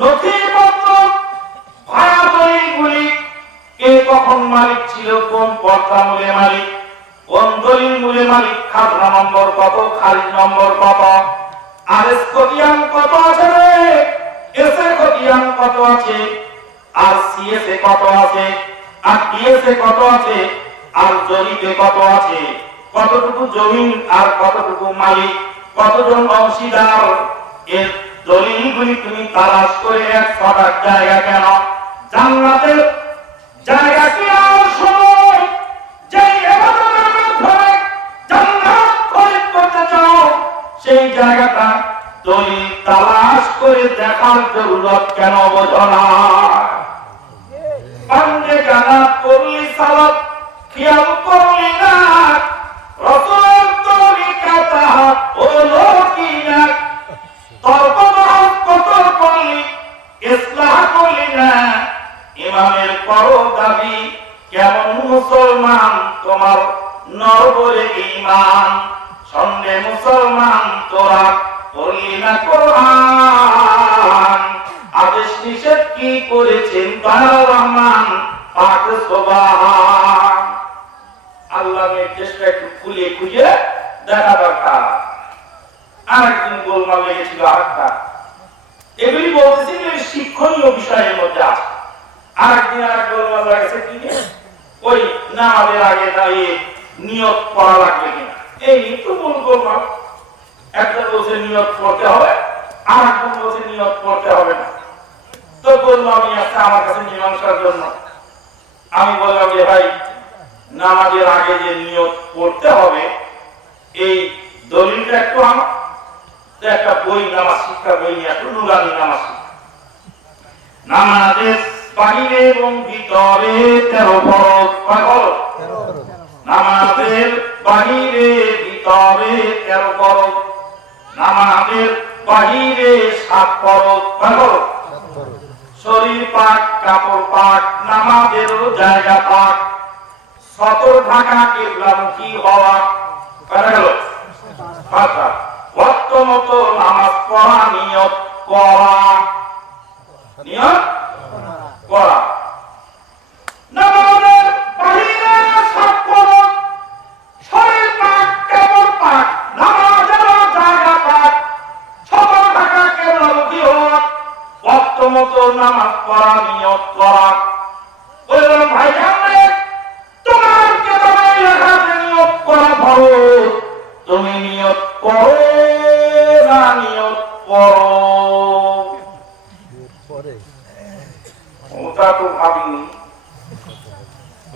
নথিপত্র, ভাড়া দলিলগুলি, কে কখন মালিক ছিল, কোন পর্দা মূলে মালিক, কোন দলিল মূলে মালিক, খাজনা নম্বর কত, খারিজ নম্বর কত, আরএস খতিয়ান কত আছে রে, এসএ খতিয়ান কত আছে, আর সিএসএ কত আছে, আর ডিএসএ কত আছে, আর জরিপে কত আছে, কতটুকু জমিন আর কতটুকু মালিক, কতজন অংশীদার, এর দলিলগুলি তুমি তালাশ করে 100 জায়গা কেন, জান্নাতের জায়গা কেনার সময় যেই ইবাদতের মাধ্যমে জান্নাত খরিদ করতে চাও, সেই জায়গাটা দলিল তালাশ করে দেখার জরুরত কেন বোঝো না? পান্ডে গানা করলি সালাত খেয়াল করলি না, রাসূলের তরিকাটা হলো কি না, তর্ক বহস কত করলি, ইসলাহ করলি না, ইমামের পরো দাবি কেমন মুসলমান, তোমার নরবরে ঈমান, সঙ্গে মুসলমান তোরা পড়লি না কোরআন, আদেশ নিষেধ কি করেছেন দয়াল রহমান পাক সুবহান। আল্লাহ নির্দেশটা একটু খুলে খুঁজে দেখা দরকার। আরেকদিন গোলমাল লেগেছিল আরেকটা, এগুলি বলতেছি যে শিক্ষণীয় বিষয়ের মধ্যে আছে। আরেকদিন আরেক গোলমাল লাগেছে কি, ওই নামাজের আগে দাঁড়িয়ে নিয়ত করা লাগবে কিনা, এই তো মূল গোলমাল। একটা বলছে নিয়ত করতে হবে, আরেকজন বলছে নিয়ত করতে হবে না। তো বললো আমি আজকে আমার কাছে মীমাংসার জন্য, আমি বললাম যে ভাই নামাজের আগে যে নিয়ত করতে হবে এই দলিলটা একটু আমার, তো একটা বই, নামাজ শিক্ষা বই নিয়ে একটু, নুরানি নামাজ শিক্ষা, নামাজের বাহিরে এবং ভিতরে 13 ফরজ, নামাজের বাহিরে ভিতরে 13 ফরজ, নামাজের বাহিরে 7 ফরজ, শরীর পাক, কাপড় পাক, নামাজেরও জায়গা পাক, সতর ঢাকা, কিবলামুখী হওয়া, কয়টা গেল? 5টা। ওয়াক্ত মতো নামাজ পড়া, নিয়ত করা, নিয়ত করা, নামাজের বাহিরে 7 ফরজ, শরীর পাক, কাপড় পাক, নামাজেরও জায়গা পাক, সতর ঢাকা, কিবলামুখী হওয়া, ওয়াক্ত মতো নামাজ পড়া, নিয়ত করা। বললাম ভাই জানলে তোমার কেতাবে লেখা আছে নিয়ত করা ফরজ, তুমি নিয়ত করো না নিয়ত করো? ওটা তো ভাবিনি,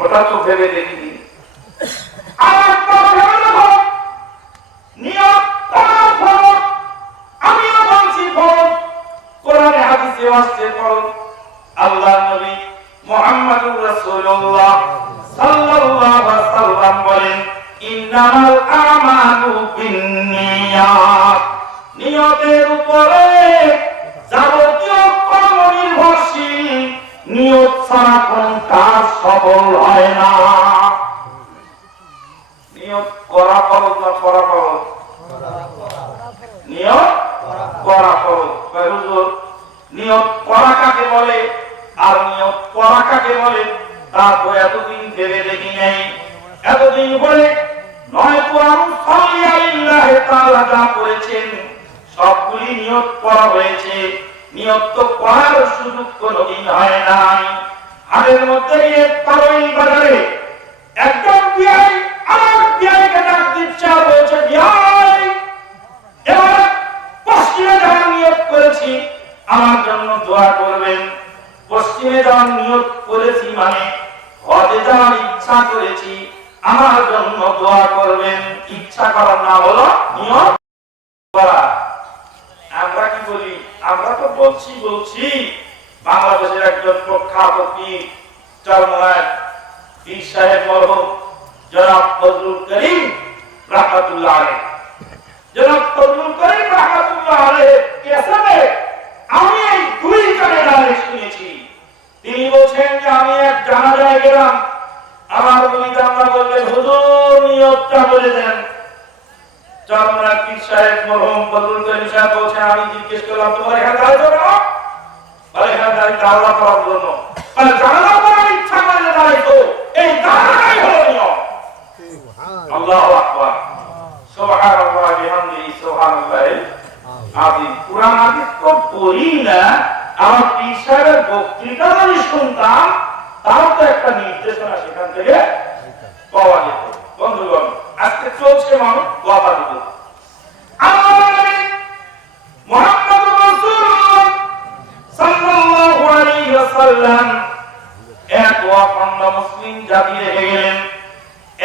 ওটা তো ভেবে দেখিনি। নিয়ত করা ফরজ, আমিও বলছি ফরজ, কোরআনে হাদিসে আসছে ফরজ। আল্লাহর নবী মুহাম্মদুর রাসূলুল্লাহ সাল্লাল্লাহু আলাইহি ওয়াসাল্লাম বলেন, ইন্নামাল আমালু বিন্নিয়াত, নিয়তের উপরে যাবতীয় কর্ম নির্ভরশীল, নিয়ত ছাড়া কোন কাজ সফল হয় না। নিয়ত করা ফরজ না করা ফরজ? নিয়ত করা ফরজ। হুজুর নিয়ত করা কাকে বলে আর নিয়ত করা কাকে বলে তা তো এতদিন ভেবে দেখি নাই। এতদিন বলে নয় কোরআন সাল্লাল্লাহু তাআলা যা করেছেন সবগুলি নিয়ত করা হয়েছে। নিয়ত তো করার সুযোগ কোনদিন হয় নাই। হাটের মধ্যে গিয়ে পারোই বাজারে একজন বিয়াই আমার বিয়াইকে ডাক দিচ্ছে, বলছে বিয়াই এবার পশ্চিমে যাওয়ার নিয়ত করেছি, আমার জন্য দোয়া করবেন। পশ্চিমে যাওয়ার নিয়ত করেছি মানে হজে যাওয়ার ইচ্ছা করেছি, আমার জন্য দোয়া করবেন। ইচ্ছা করার নাম হলো নিয়ত করা। আমরা কি বলি? আমরা তো বলছি বাংলাদেশের একজন প্রখ্যাত পীর চরমনায় পীর সাহেব মরহুম জনাব ফজলুল করিম রাহমাতুল্লাহ আলাইহি, জনাব ফজলুল করিম রাহমাতুল্লাহ আলাইহি কেসাবে আমি এই দুই কানে ডাইরেক্ট শুনেছি। তিনি বলছেন যে আমি এক জানাজায় গেলাম, আমার মুরিদানরা বললেন হুজুর নিয়তটা বলে দেন। চরমনায় পীর সাহেব মরহুম ফজলুল করিম সাহেব বলছেন আমি জিজ্ঞেস করলাম তোমার এখানে দাঁড়াচ্ছ কেন? বলে এখানে দাঁড়িয়ে আল্লাহ করার জন্য। বলে জানালা করার ইচ্ছা করলে দাঁড়াইতো, এই দাঁড়ানোই হলো নিয়ম। আল্লাহু আকবার, সুবহানাল্লাহ বিহামদিহি সুবহানাল্লাহিল আযীম। কুরআন হাদিস তো পড়ি না, আমার পীর সাহেবের বক্তৃতা যদি শুনতাম তাও তো একটা নির্দেশনা সেখান থেকে পাওয়া যেত। বন্ধুগণ, আজকে চলছে মানুষ কথা দিত। আমার নবী মুহাম্মদুর রাসূলুল্লাহ সাল্লাল্লাহু আলাইহি ওয়াসাল্লাম এক অখণ্ড মুসলিম জাতি রেখে গেলেন।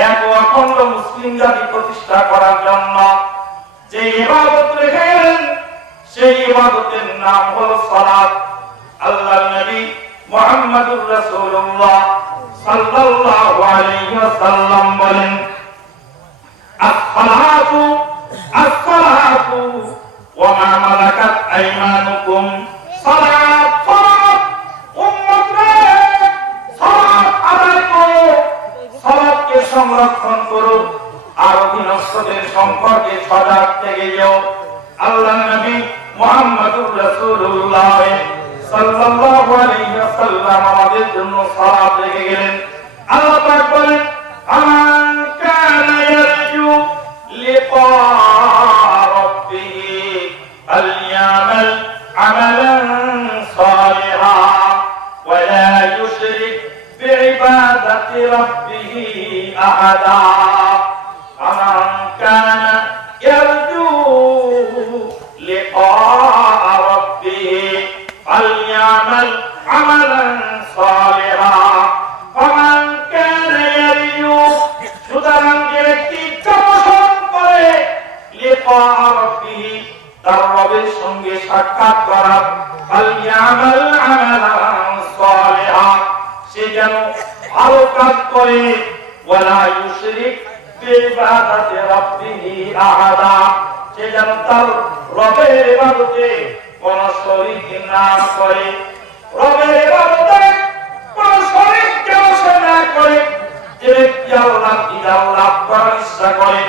এক অখণ্ড মুসলিম জাতি প্রতিষ্ঠা করার জন্য যে ইবাদত রেখে গেলেন, সেই ইবাদতের নাম হলো সালাত। আল্লাহর নবী মুহাম্মদুর রাসূলুল্লাহ সাল্লাল্লাহু আলাইহি ওয়াসাল্লাম বলেন, আস-সালাতু আস-সালাতু ওয়া মা মালাকাত আইমানুকুম। সালাত সালাত, উম্মত রে সালাত আদায় করো, সালাতকে সংরক্ষণ করো, আর অধীনস্থদের সম্পর্কে সজাগ থেকে যাও। আল্লাহর নবী মুহাম্মদুর রাসূলুল্লাহ সাল্লাল্লাহু আলাইহি ওয়াসাল্লাম আমাদের জন্য সালাত রেখে গেলেন। আল্লাহ পাক বলেন, আমান কানা ইয়ারজু লিকা রাব্বিহি ফালইয়ামাল আমালান সালিহা ওয়া লা ইউশরিক বিইবাদাতি রাব্বিহি আহাদা। আমান কানা ইয়ারজু লিকা রাব্বিহি ফালইয়ামাল আমালান সালিহা ফামান কানা ইয়ারজু। সুতরাং যে ব্যক্তি তপস্যা করে লিকা রাব্বিহি, তার রবের সঙ্গে সাক্ষাৎ করার, ফালইয়ামাল আমালান সালিহা, সে যেন ভালো কাজ করে, ওয়া লা ইউশরিক বিইবাদাতি রাব্বিহি আহাদা, সে যেন তার রবের ইবাদতে কোন শরীক না করে। রবের ইবাদতে কোন শরীক যেন সে না করে। যে ব্যক্তি আল্লাহর দিদার লাভ করার ইচ্ছা করে,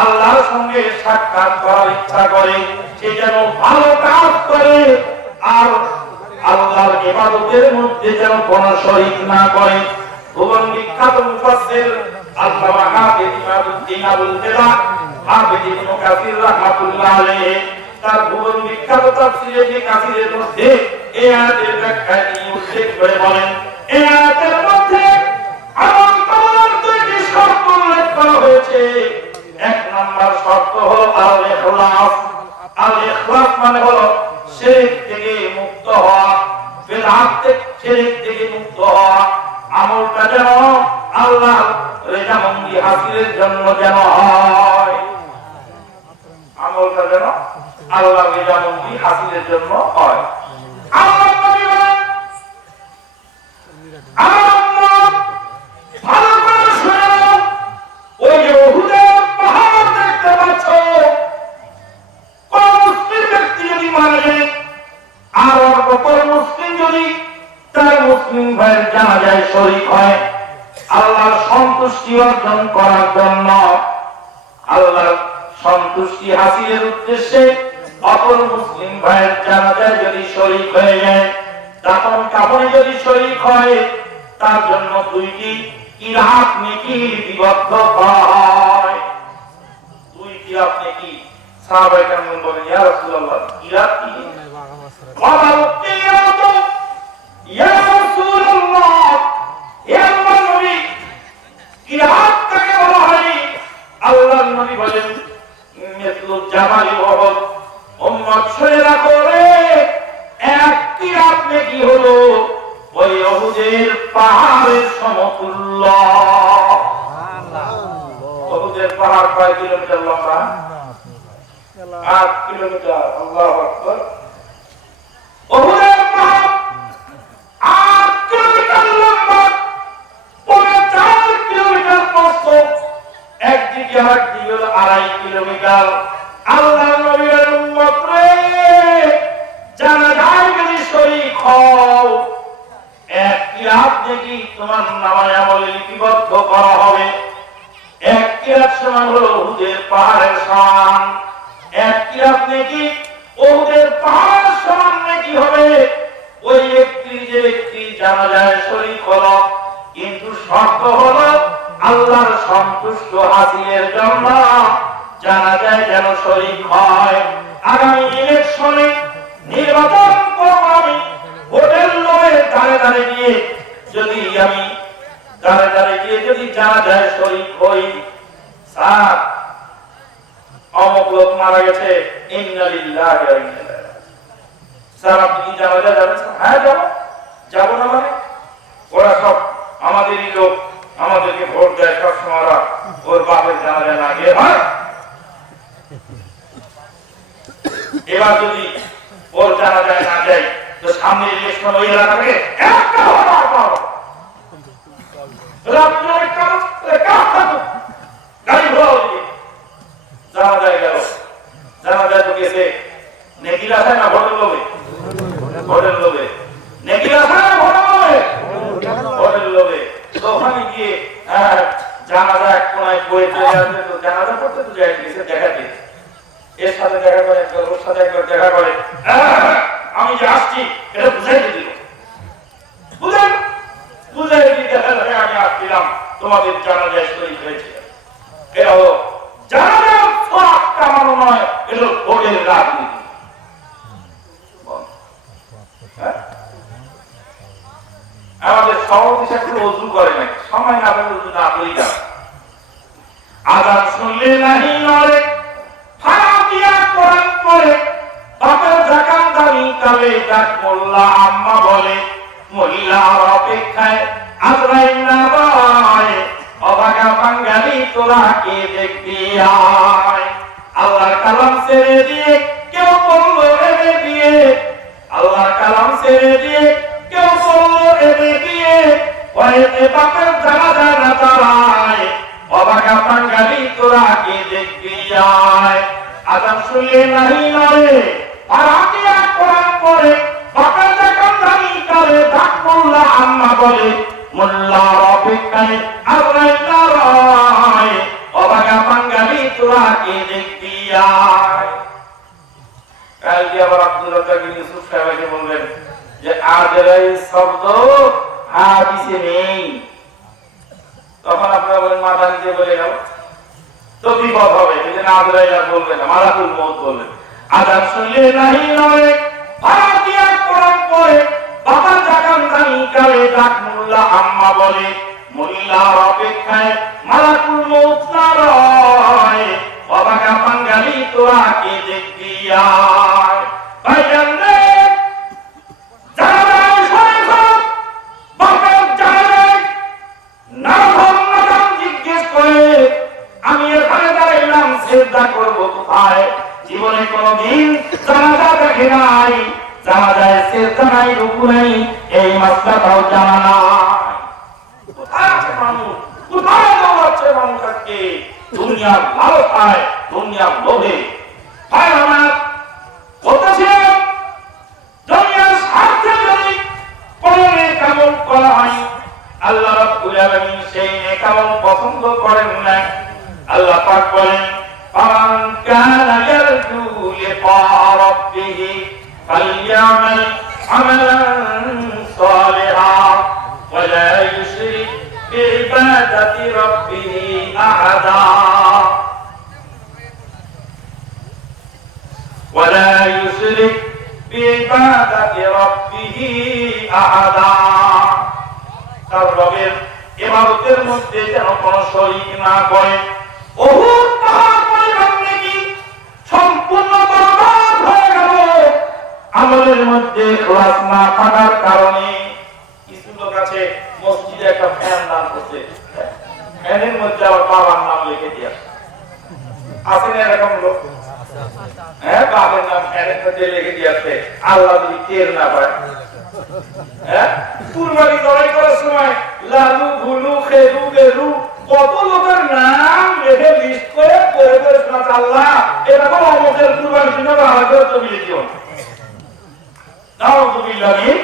আল্লাহর সঙ্গে সাক্ষাৎ করার ইচ্ছা করে, সে যেন ভালো কাজ করে আর আল্লাহর ইবাদতের মধ্যে যেন কোন শরীক না করে। ভুবন বিখ্যাত মুফাসসির আল্লামা হাফিজ ইমাদউদ্দিন আবুল ফিদা হাফিজ ইবনে কাসির রাহমাতুল্লাহ আলাইহি তার ভুবন বিখ্যাত তাফসীরে ইবনে কাসিরের মধ্যে এই আয়াতের ব্যাখ্যা তিনি উল্লেখ করে বলেন, এই আয়াতের মধ্যে আমল করার দুইটি শর্ত উল্লেখ করা হয়েছে। এক নাম্বার শর্ত হলো আল ইখলাস। আল ইখলাস মানে হলো শিরক থেকে মুক্ত হওয়া, বিদআত শিরক থেকে মুক্ত হওয়া। আমলটা যেন আল্লাহর রেজামন্দি হাসিলের জন্য যেন হয়, আমলটা যেন আল্লাহর রেজামন্দি হাসিলের জন্য হয়। আল্লাহ নবী বলেন, আল্লাহ ভালো করে শুনে নাও, ওই যে উহুদের পাহাড় দেখতে পাচ্ছ, কোন মুসলিম ব্যক্তি যদি মারা যায় আর অপর মুসলিম যদি তার মুসলিম ভাইয়ের জানাজায় শরীক হয়, আল্লাহর সন্তুষ্টি অর্জন করার জন্য, আল্লাহর সন্তুষ্টি হাসিলের উদ্দেশ্যে অপর মুসলিম ভাইয়ের জানাজায় যদি শরীক হয়ে যায়, তখন কাপড়ে যদি শরীক হয়, তার জন্য দুইটি কিরাত নেকি লিপিবদ্ধ করা হয়। দুই কিরাত নেকি। সাহাবায়ে কেরাম বলেন, ইয়া রাসূলুল্লাহ, কিরাত কি? ক্বালু কিরাত ইয়া রাসূলুল্লাহ, হে আল্লাহর নবী, কিরাত কাকে বলা হয়? আল্লাহর নবী বলেন, মিসলু জামালি উহুদ। উম্মত শুনে রাখো রে, এক কিরাত নেকি হলো ওই উহুদের পাহাড়ের সমতুল্য। উহুদের পাহাড় কয় কিলোমিটার লম্বা? 8 কিলোমিটার। আল্লাহু আকবার। উহুদের পাহাড় 8 কিলোমিটার লম্বা। একদিকে আরেকদিকে হলো 2.5 কিলোমিটার। আল্লাহ নবীর উম্মত রে, জানাজায় যদি শরীক হও, এক কিরাত নাকি তোমার নামায় আমলে লিপিবদ্ধ করা হবে। এক কিরাত সমান হলো উহুদের পাহাড়ের সমান। এক কিরাত নাকি উহুদের পাহাড়ের সমান নাকি হবে। ওই ব্যক্তি যে ব্যক্তি জানাজায় শরীক হলো, কিন্তু শর্ত হলো আল্লাহর সন্তুষ্ট হাসিলের জন্য জানাজায় যেন শরীক হয়। আগামী ইলেকশনে নির্বাচন করব আমি, ভোটের লোভে দাঁড়ে দাঁড়ে গিয়ে যদি আমি যদি জানাজায় শরীক হই, স্যার অমুক লোক মারা গেছে, ইন্না লিল্লাহি ওয়া ইন্না ইলাইহি রাজিউন, স্যার আপনি কি জানাজায় যাবেন? হ্যাঁ যাবো না মানে? ওরা সব আমাদেরই লোক, আমাদেরকে ভোট দেয় সবসময়, ওর বাপের জানাজায় না গিয়ে হয়। এবার যদি ওর জানাজায় না যায়, তো সামনে ইলেকশন ওই এলাকাকে একটা জানাজায় গেল, জানাজায় তো গেছে নেকির আশায় না ভোটের লোভে? ভোটের লোভে। নেকির আশায় না ভোটের লোভে? ভোটের লোভে। তো ওখানে গিয়ে জানাজা এক কোনায় বয়ে চলে আসবে, তো জানাজা করতে তো যাই গেছে দেখাতে, এর সাথে দেখা করে, ওর সাথে একবার দেখা করে, আমি যে আসছি এটা বুঝাইতে দিল, বুঝাই দিতে হবে আমি আসছিলাম, তোমাদের জানাজায় শরীক হয়েছে। এটা হলো জানাজার সওয়াব কামানো নয়, এটা হলো ভোটের রাজনীতি। আমাদের সভাপতি সাহেব ওযু করে নাই, সময় না পেলে ওযু না করি না। আযান শুনলে নাহি নড়ে, ফারাতিয়া কোরআন পড়ে, বাপের যাকাত দানি কালে ডাক মোল্লা আম্মা বলে, মোল্লার অপেক্ষায় আজরাইল না বয়, অভাগা বাঙালি তোরা কে দেখবি আয়। আল্লাহর কালাম ছেড়ে দিয়ে কেউ বলল এবে দিয়ে, আল্লাহর কালাম ছেড়ে দিয়ে কেউ বলল এবে দিয়ে, ভয়েতে বাপের জানাজা না দাঁড়ায়, অভাগা বাঙালি তোরা কে দেখবি আয়। আযান শুনলে নাহি নড়ে, ফারাতিয়া কোরআন পড়ে, বাপের যাকাত দানি কালে ডাক মোল্লা আম্মা বলে, মোল্লার অপেক্ষায় আজরাইল না রয়, অভাগা বাঙালি তোরা কে দেখবি আয়। কালকে আবার আব্দুল রাজ্জাক ইউসুফ সাহেবকে বলবেন যে আজরাইল শব্দ হাদিসে নেই, তখন আপনারা বলেন মাথা নিচে বলে গেল, তো বিপদ হবে। এজন্য আজরাইল আর বলবেন না, মালাকুল মউত বলবেন। আযান শুনলে নাহি নড়ে, ফারাতিয়া কোরআন পড়ে, বাবার যাকাত দানি কালে ডাক মোল্লা আম্মা বলে, মোল্লার অপেক্ষায় মালাকুল মউত না রয়, অভাগা বাঙালি তোরা কে দেখবি আয়। ভাইজান রে, জানাজায় শরীক হোক, বাপের জানাজায় নাম জিজ্ঞেস করে, আমি এখানে দাঁড়াইলাম সিজদা করবো কোথায়? জীবনে কোনদিন জানাজা দেখে নাই, জানাজায় সিজদা নাই, রুকু নাই, এই মাসলাটাও জানা নাই। কোথায় আছে মানুষ? কোথায় দৌড়াচ্ছে মানুষ আজকে? দুনিয়ার লালসায়, দুনিয়ার লোভে। ভাই আমার বলতেছিলাম, দুনিয়ার স্বার্থে যদি কোনো নেক আমল করা হয়, আল্লাহ রাব্বুল আলামিন সেই নেক আমল পছন্দ করেন না। আল্লাহ পাক বলেন, ফামান কানা ইয়ারজু লিকা রাব্বিহি ফালইয়ামাল আমালান সালিহা ওয়া লা ইউশরিক বিইবাদাতি রাব্বিহি আহাদা ওয়া লা ইউশরিক বিইবাদাতি রাব্বিহি আহাদা। তার রবের ইবাদতের মধ্যে যেন কোনো শরীক না করে। উহুদ পাহাড় পরিমাণ নেকি সম্পূর্ণ বরবাদ হয়ে গেল আমলের মধ্যে ইখলাস না থাকার কারণে। কিছু লোক আছে মসজিদে একটা ফ্যান দান করছে, ফ্যানের মধ্যে আবার বাবার নাম লিখে দিয়ে আসে না এরকম লোক? হ্যাঁ, বাবার নাম ফ্যানের মধ্যে লিখে দিয়ে আসছে, আল্লাহ যদি টের না পায়। হ্যাঁ, কুরবানি জবাই করার সময় লালু ভুলু খেলু গেলু কত লোকের নাম লিখে লিস্ট করে করে করে শোনাচ্ছে আল্লাহ এটা তো অমুকের কুরবানি দিন ভালো করে জমিয়ে দিও নাউযুবিল্লাহ মিন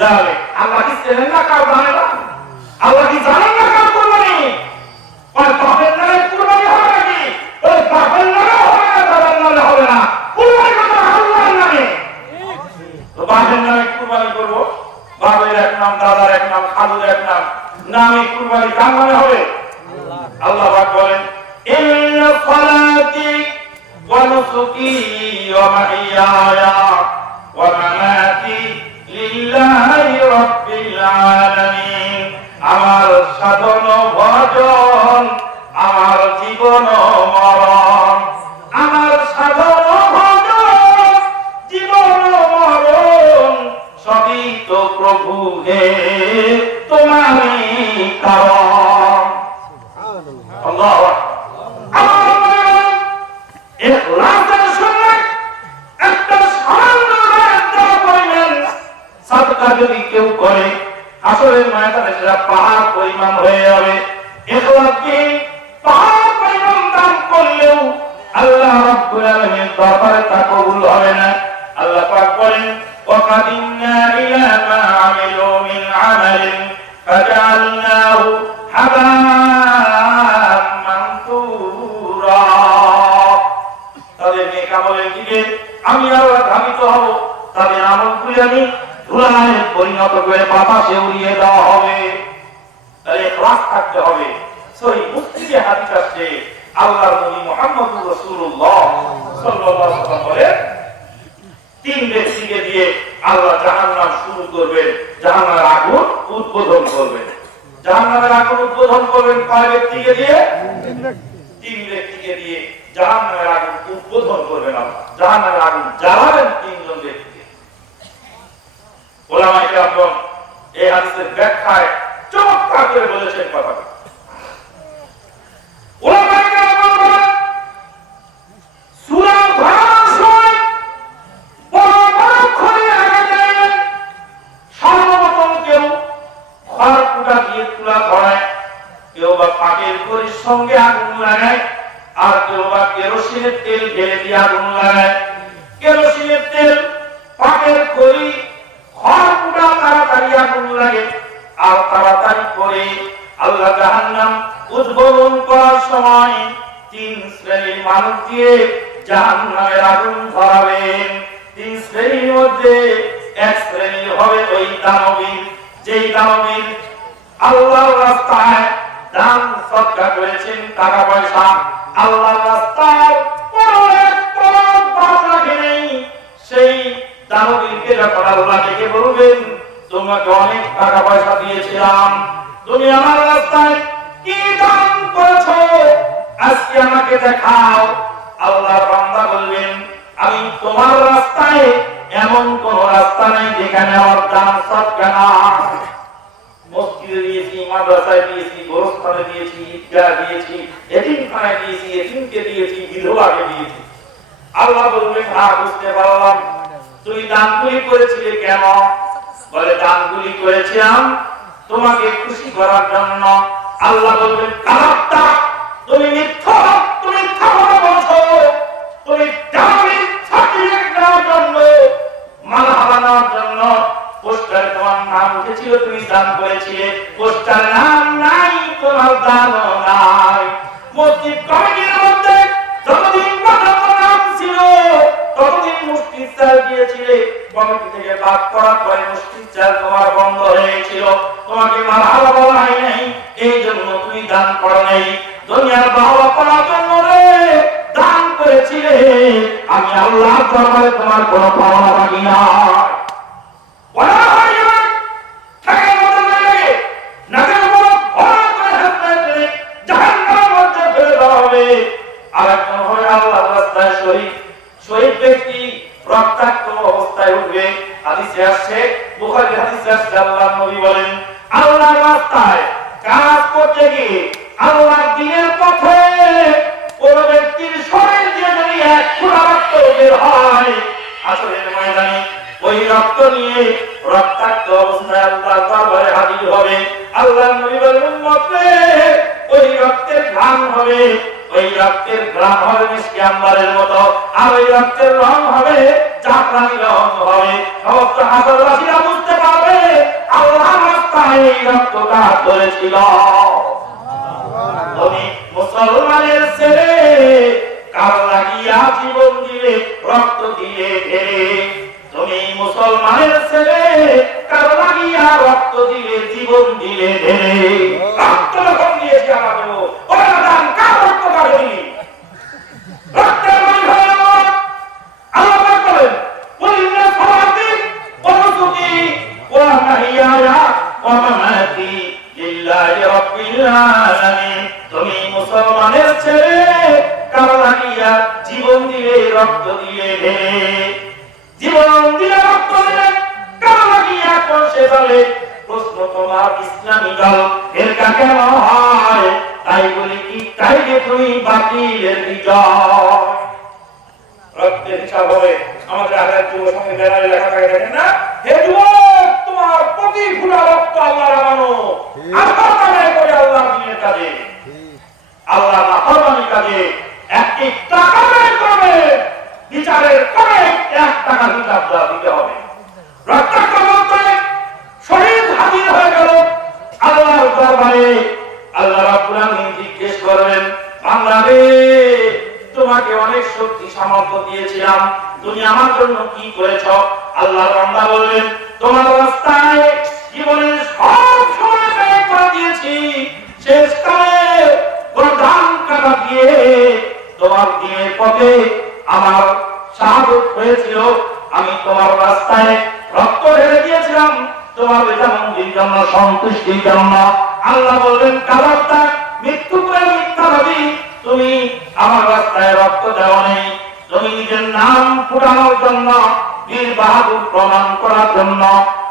যালিক। আল্লাহ কি চেনেন না কার জানেন না? আল্লাহ কি জানেন না কার কুরবানি? আর বাপের নামে কুরবানি হবে নাকি? ওই বাপের নামে হবে না, বাবার নামে হবে না, কুরবানি করতে আল্লাহর নামে। তো বাপের নামে কুরবানি করব, বাবার এক নাম, দাদার এক নাম, খালুর এক নাম, নামে কুরবানি কার নামে হবে? আল্লাহ পাক বলেন ইন্না সালাতি ওয়া নুসুকি ওয়া মাহইয়ায়া ওয়া মামাতি লিল্লাহি রাব্বিল আলামিন। আমার সাধন ভজন, আমার জীবন মরণ, আমার সাধন ভজন, জীবন মরণ সবই তো প্রভু হে তোমারই কারণ। আল্লাহু আকবার। ইখলাসের সঙ্গে একটা সামান্য একটা পরিমাণ সাদকা যদি কেউ করে আসলে ময়দানে সেটা পাহাড় পরিমাণ হয়ে যাবে। ইখলাস দিয়ে পাহাড় পরিমাণ দান করলেও আল্লাহ রাব্বুল আলামিনের দরবারে তা কবুল হবে না। আল্লাহ পাক বলেন ওয়াকাদিন্না ইলা মা আমিলু মিন আমালিন ফাজআলনাহু হাবাআন মানসুরা। তাদের নেক আমলের দিকে আমি আল্লাহ ধাবিত হব, তাদের আমলগুলি আমি ধুলায় পরিণত করে বাতাসে উড়িয়ে দেওয়া হবে। তাহলে ইখলাস থাকতে হবে। সহিহ মুসলিমে হাদিস আছে আল্লাহর নবী মুহাম্মদুর রাসূলুল্লাহ সাল্লাল্লাহু আলাইহি ওয়াসাল্লাম বলেন তিন ব্যক্তিকে দিয়ে আল্লাহ জাহান্নাম শুরু করবেন, জাহান্নামের আগুন উদ্বোধন করবেন। জাহান্নামের আগুন উদ্বোধন করবেন কয় ব্যক্তিকে দিয়ে? তিন ব্যক্তিকে দিয়ে জাহান্নামের আগুন উদ্বোধন করবেন আল্লাহ। জাহান্নামের আগুন জ্বালাবেন তিনজন ব্যক্তিকে। ওলামায়ে কেরাম এই হাদিসের ব্যাখ্যায় চমৎকার করে বলেছেন কথাটা। ওলামায়ে কেরাম বলেন সূরা ধরার সময় পরক্ষণে আগে যায় সর্বপ্রথম কেউ খড়কুটা দিয়ে তুলা ধরায়, কেউ বা পাটের খড়ির সঙ্গে আগুন লাগায়, আর কেউ বা কেরোসিনের তেল ঢেলে দিয়ে আগুন লাগায়। কেরোসিনের তেল, পাটের খড়ি, খড়কুটা তাড়াতাড়ি আগুন লাগে আর তাড়াতাড়ি করে আল্লাহ জাহান্নাম উদ্বোধন করার সময় তিন শ্রেণীর মানুষ দিয়ে জাহান্নামের আগুন ধরাবেন। তিন শ্রেণীর মধ্যে এক শ্রেণী হবে ওই দানবীর, যেই দানবীর আল্লাহর রাস্তায় দান সদকা করেছেন, টাকা পয়সা আল্লাহর রাস্তায় রাখেন। সেই দানবীরকে যখন আল্লাহ ডেকে বলবেন তোমাকে অনেক টাকা পয়সা দিয়েছিলাম, তুমি আমার রাস্তায় কি দান করেছো আজকে আমাকে দেখাও। আল্লাহর বান্দা বলবেন আমি তোমার রাস্তায় এমন কোন রাস্তা নাই যেখানে আমার দান সদকা নাই। মসজিদে দিয়েছি, মাদ্রাসায় দিয়েছি, গোরস্থানে দিয়েছি, ঈদগাহ দিয়েছি, এতিমখানায় দিয়েছি, এতিমকে দিয়েছি, বিধবাকে দিয়েছি। আল্লাহ বলবেন হ্যাঁ বুঝতে পারলাম, তুমি দানগুলি করেছিলে কেন? বলে দানগুলি করেছিলাম তোমাকে খুশি করার জন্য। আল্লাহ বলবেন কালাপ্তা, তুমি মিথ্যা কথা বলছো, তুমি দানের সার্টিফিকেট নেওয়ার জন্য, মালাহারা নেওয়ার জন্য পোস্টারে তোমার নাম উঠেছিল, তুমি দান করেছিলে, পোস্টার নাম নাই, তোমার দান নাই। মসজিদ কমিটির মধ্যে যতদিন পর্যন্ত নাম ছিল ততদিন মসজিদ চাল দিয়েছিলে, কমিটি থেকে বাদ করার পরে মসজিদ চাল তোমার বন্ধ হয়েছিল, তোমাকে মালাহারা বলা হয় নাই, এই জন্য তুমি দান করো নাই। দুনিয়ার বাহবা করার জন্য রে দান করেছিলে, আমি আল্লাহর দরবারে তোমার কোনো পাওনা বাকি না। আরেকজন হয় আল্লাহর রাস্তায় শহীদ, শহীদ ব্যক্তি রক্তাক্ত অবস্থায় উঠবে। হাদিসে আসছে, বুখারী হাদিসে আসছে, আল্লাহর নবী বলেন আল্লাহর রাস্তায় কাজ করতে গিয়ে আল্লাহর দ্বীনের পথে কোন ব্যক্তির শরীর দিয়ে যদি এক ফোঁটা রক্ত বের হয়, আসরের ময়দানে ওই রক্ত নিয়ে রক্তাক্ত অবস্থায় আল্লাহর দরবারে হাজির হবে। আল্লাহর নবী বলেন উম্মত রে, ওই রক্তের ঘ্রাণ হবে, ওই রক্তের ঘ্রাণ হবে মিষ্টি আম্বারের মতো, আর ওই রক্তের রং হবে জাফরানি রং হবে। সমস্ত হাসরবাসীরা বুঝতে পারবে আল্লাহর রাস্তায় এই রক্তটা ঝরেছিল। তুমি মুসলমানের ছেলে, কার লাগিয়া জীবন দিলে, রক্ত দিলে ঢেলে। তুমি মুসলমানের ছেলে, কার লাগিয়া রক্ত দিলে, জীবন দিলে ঢেলে। রক্ত যখন দিয়েছি আমাদের ওরা দান কার রক্ত কাটেনি, রক্তের মালিক হয়ে আমার আল্লাহ বলেন কুল্লু সালাতি ওয়া নুসুকি ওয়া মাহইয়ায়া ওয়া মামাতি লিল্লাহি রাব্বিল আলামিন। তুমি মুসলমানের ছেলে, কার লাগিয়া জীবন দিলে, রক্ত দিলে ঢেলে। জীবন দিলে, রক্ত দিলে, কার লাগিয়া কষে চলে। প্রশ্ন তোমার ইসলামী দল এরকা কেন হয়? তাই বলি কি তাই যে তুমি বাতিলের বিজয়। রক্তের হিসাব হবে। আমাদের আগের যুব সঙ্গে ব্যানারে লেখা থাকে দেখেন না, হে যুবক তোমার প্রতি ফুটা রক্ত আল্লাহর আমানো, আল্লাহর নামে করে আল্লাহর দিনের কাজে, আল্লাহর নাফরমানির কাজে একটি টাকা ব্যয় করবে, বিচারের করে 1 টাকা হিসাব দিতে হবে। রক্তাক্ত অবস্থায় শহীদ হাজির হয়ে গেল আল্লাহর দরবারে। আল্লাহ রাব্বুল আলামিন জিজ্ঞেস করবেন, বান্দারে তোমাকে অনেক শক্তি সামর্থ্য দিয়েছিলাম, তুমি আমার জন্য কি করেছ? আল্লাহর বান্দা বলবেন, তোমার রাস্তায় জীবনের সব সময় ব্যয় করে দিয়েছি, শেষকালে গর্দান কাটা দিয়ে তোমার দিনের পথে আমার শাহাদত হয়েছিল। আমি তোমার রাস্তায় রক্ত ঢেলে দিয়েছিলাম তোমার রেজামন্দির জন্য, সন্তুষ্টির জন্য। আল্লাহ বলবেন, কালারটা মৃত্যু করে মিথ্যাবাদী, তুমি আমার রাস্তায় রক্ত দেওয়া নেই, তুমি নিজের নাম ফুটানোর জন্য, বীর বাহাদুর প্রমাণ করার জন্য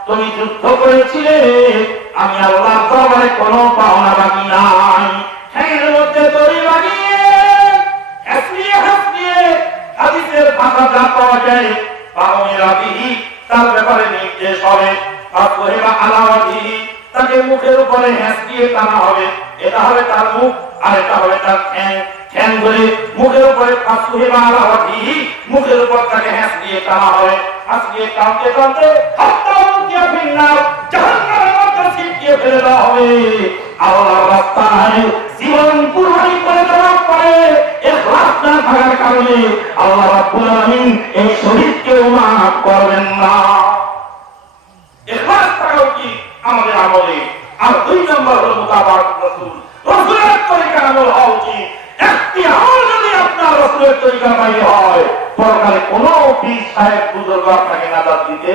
তুমি যুদ্ধ করেছিলে। আমি আল্লাহর দরবারে কোনো পাওনা বাকি নাই। ঠ্যাঙের মধ্যে দড়ি লাগিয়ে হাসিয়ে হাসিয়ে হাদিসের ভাষা যা পাওয়া যায়, পাওনেরা বিহি তার ব্যাপারে নির্দেশ হবে। ফাতওয়াহিবা আলাওয়াতিহি তাকে মুখের উপরে হ্যাঁস দিয়ে টানা হবে। এটা হবে তার মুখ, আর এটা হবে তার ঠ্যাং। ঠ্যাং ধরে মুখের উপরে ফাতওয়াহিবা আলাওয়াতিহি, মুখের উপর তাকে হ্যাঁস দিয়ে টানা হবে। হাসিয়ে টানতে টানতে হাত্তা উকিয়া ফিন্নার, জাহান্নামের মধ্যে ছিটিয়ে ফেলে দেওয়া হবে। আল্লাহর রাস্তায় জীবন কুরবানি করে দেওয়ার পরে ইখলাস না থাকার কারণে আল্লাহ রাব্বুল আলামিন এই শহীদকেও মাফ করবেন না। ইখলাস থাকা উচিত আমাদের আমলে। আর 2 নম্বর হলো মুতাবাআত রাসূল, রাসূলের তরিকা আমল হওয়া উচিত। একটি আমল যদি আপনার রাসূলের তরিকা বাইরে হয়, পরকালে কোনো পীর সাহেব বুজুর্গ আপনাকে নাজাত দিতে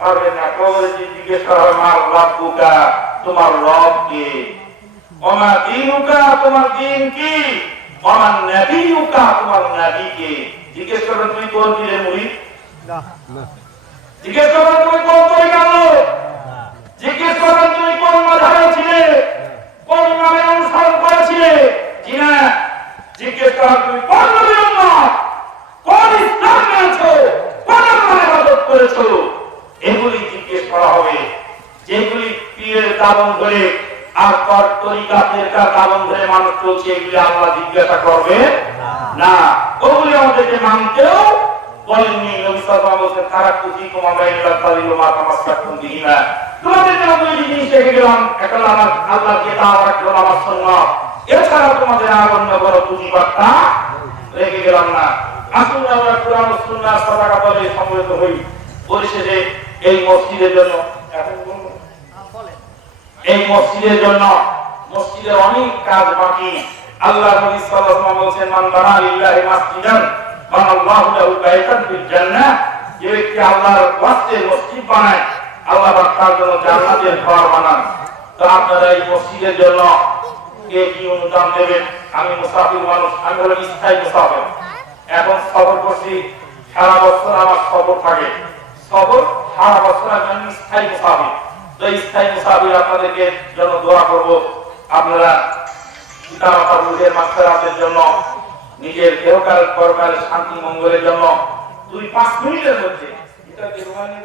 পারবে না। কবরে জিজ্ঞেস করা হবে, মা রাব্বুকা, তোমার রব কে? ওমা দীনুকা, তোমার দিন কি? ওমা নবিয়ুকা, তোমার নবী কে? জিজ্ঞেস করবেন তুমি কোন পীরের মুরিদ? না না। জিজ্ঞেস করবেন তুমি কোন তরিকার লোক? জিজ্ঞেস করবেন তুমি কোন মাযহাবে ছিলে, কোন ইমামের অনুসরণ করেছিলে? জি না। জিজ্ঞেস করবেন তুমি কোন নবীর উম্মত, কোন ইসলাম মেনেছো, কোন আল্লাহর ইবাদত করেছো? এগুলি জিজ্ঞেস করা হবে। যেগুলি পীরের দাবন ধরে আর পর তরিকাতের দাবন ধরে মানুষ চলছে, এগুলি আল্লাহ জিজ্ঞাসা করবে না। ওগুলি আমাদেরকে মানতেও বলেননি। নবী সাল্লাল্লাহু আলাইহি ওয়াসাল্লাম তারাকতু ফীকুম আমরাইন তাযিলু মা তামাসসাকতুম বিহিমা। তোমাদের জন্য দুই জিনিস রেখে গেলাম, একটা হলো আমার আল্লাহর কিতাব, আর একটা হলো আমার সুন্নাহ। এছাড়া তোমাদের আর অন্য বড় পুঁজিবার্তা রেখে গেলাম না। আসুন আমরা কোরআন ও সুন্নাহর সাদাকা বলে সমবেত হই। পরিশেষে এই মসজিদের জন্য, এই মসজিদের জন্য, মসজিদের অনেক কাজ বাকি। আল্লাহ নবী সাল্লাল্লাহু আলাইহি ওয়াসাল্লাম বলেছেন, মান বানা লিল্লাহি মাসজিদান বানাল্লাহু লাহু বাইতান ফিল জান্নাহ। যে ব্যক্তি আল্লাহর ওয়াস্তে মসজিদ বানায়, আল্লাহ পাক তার জন্য জান্নাতের ঘর বানান। তো আপনারা এই মসজিদের জন্য কে কি অনুদান দেবেন? আমি মুসাফির মানুষ, আমি হলো স্থায়ী মুসাফির। এখন সফর করছি, সারা বছর আমার সফর থাকে। সফর সারা বছর আমি স্থায়ী মুসাফির। তো স্থায়ী মুসাফির আপনাদেরকে জন্য দোয়া করব। আপনারা পিতামাতার রুহের মাগফিরাতের জন্য, নিজের দেহকাল পরকাল শান্তি মঙ্গলের জন্য 2-5 মিনিটের মধ্যে এটা কি রুমানি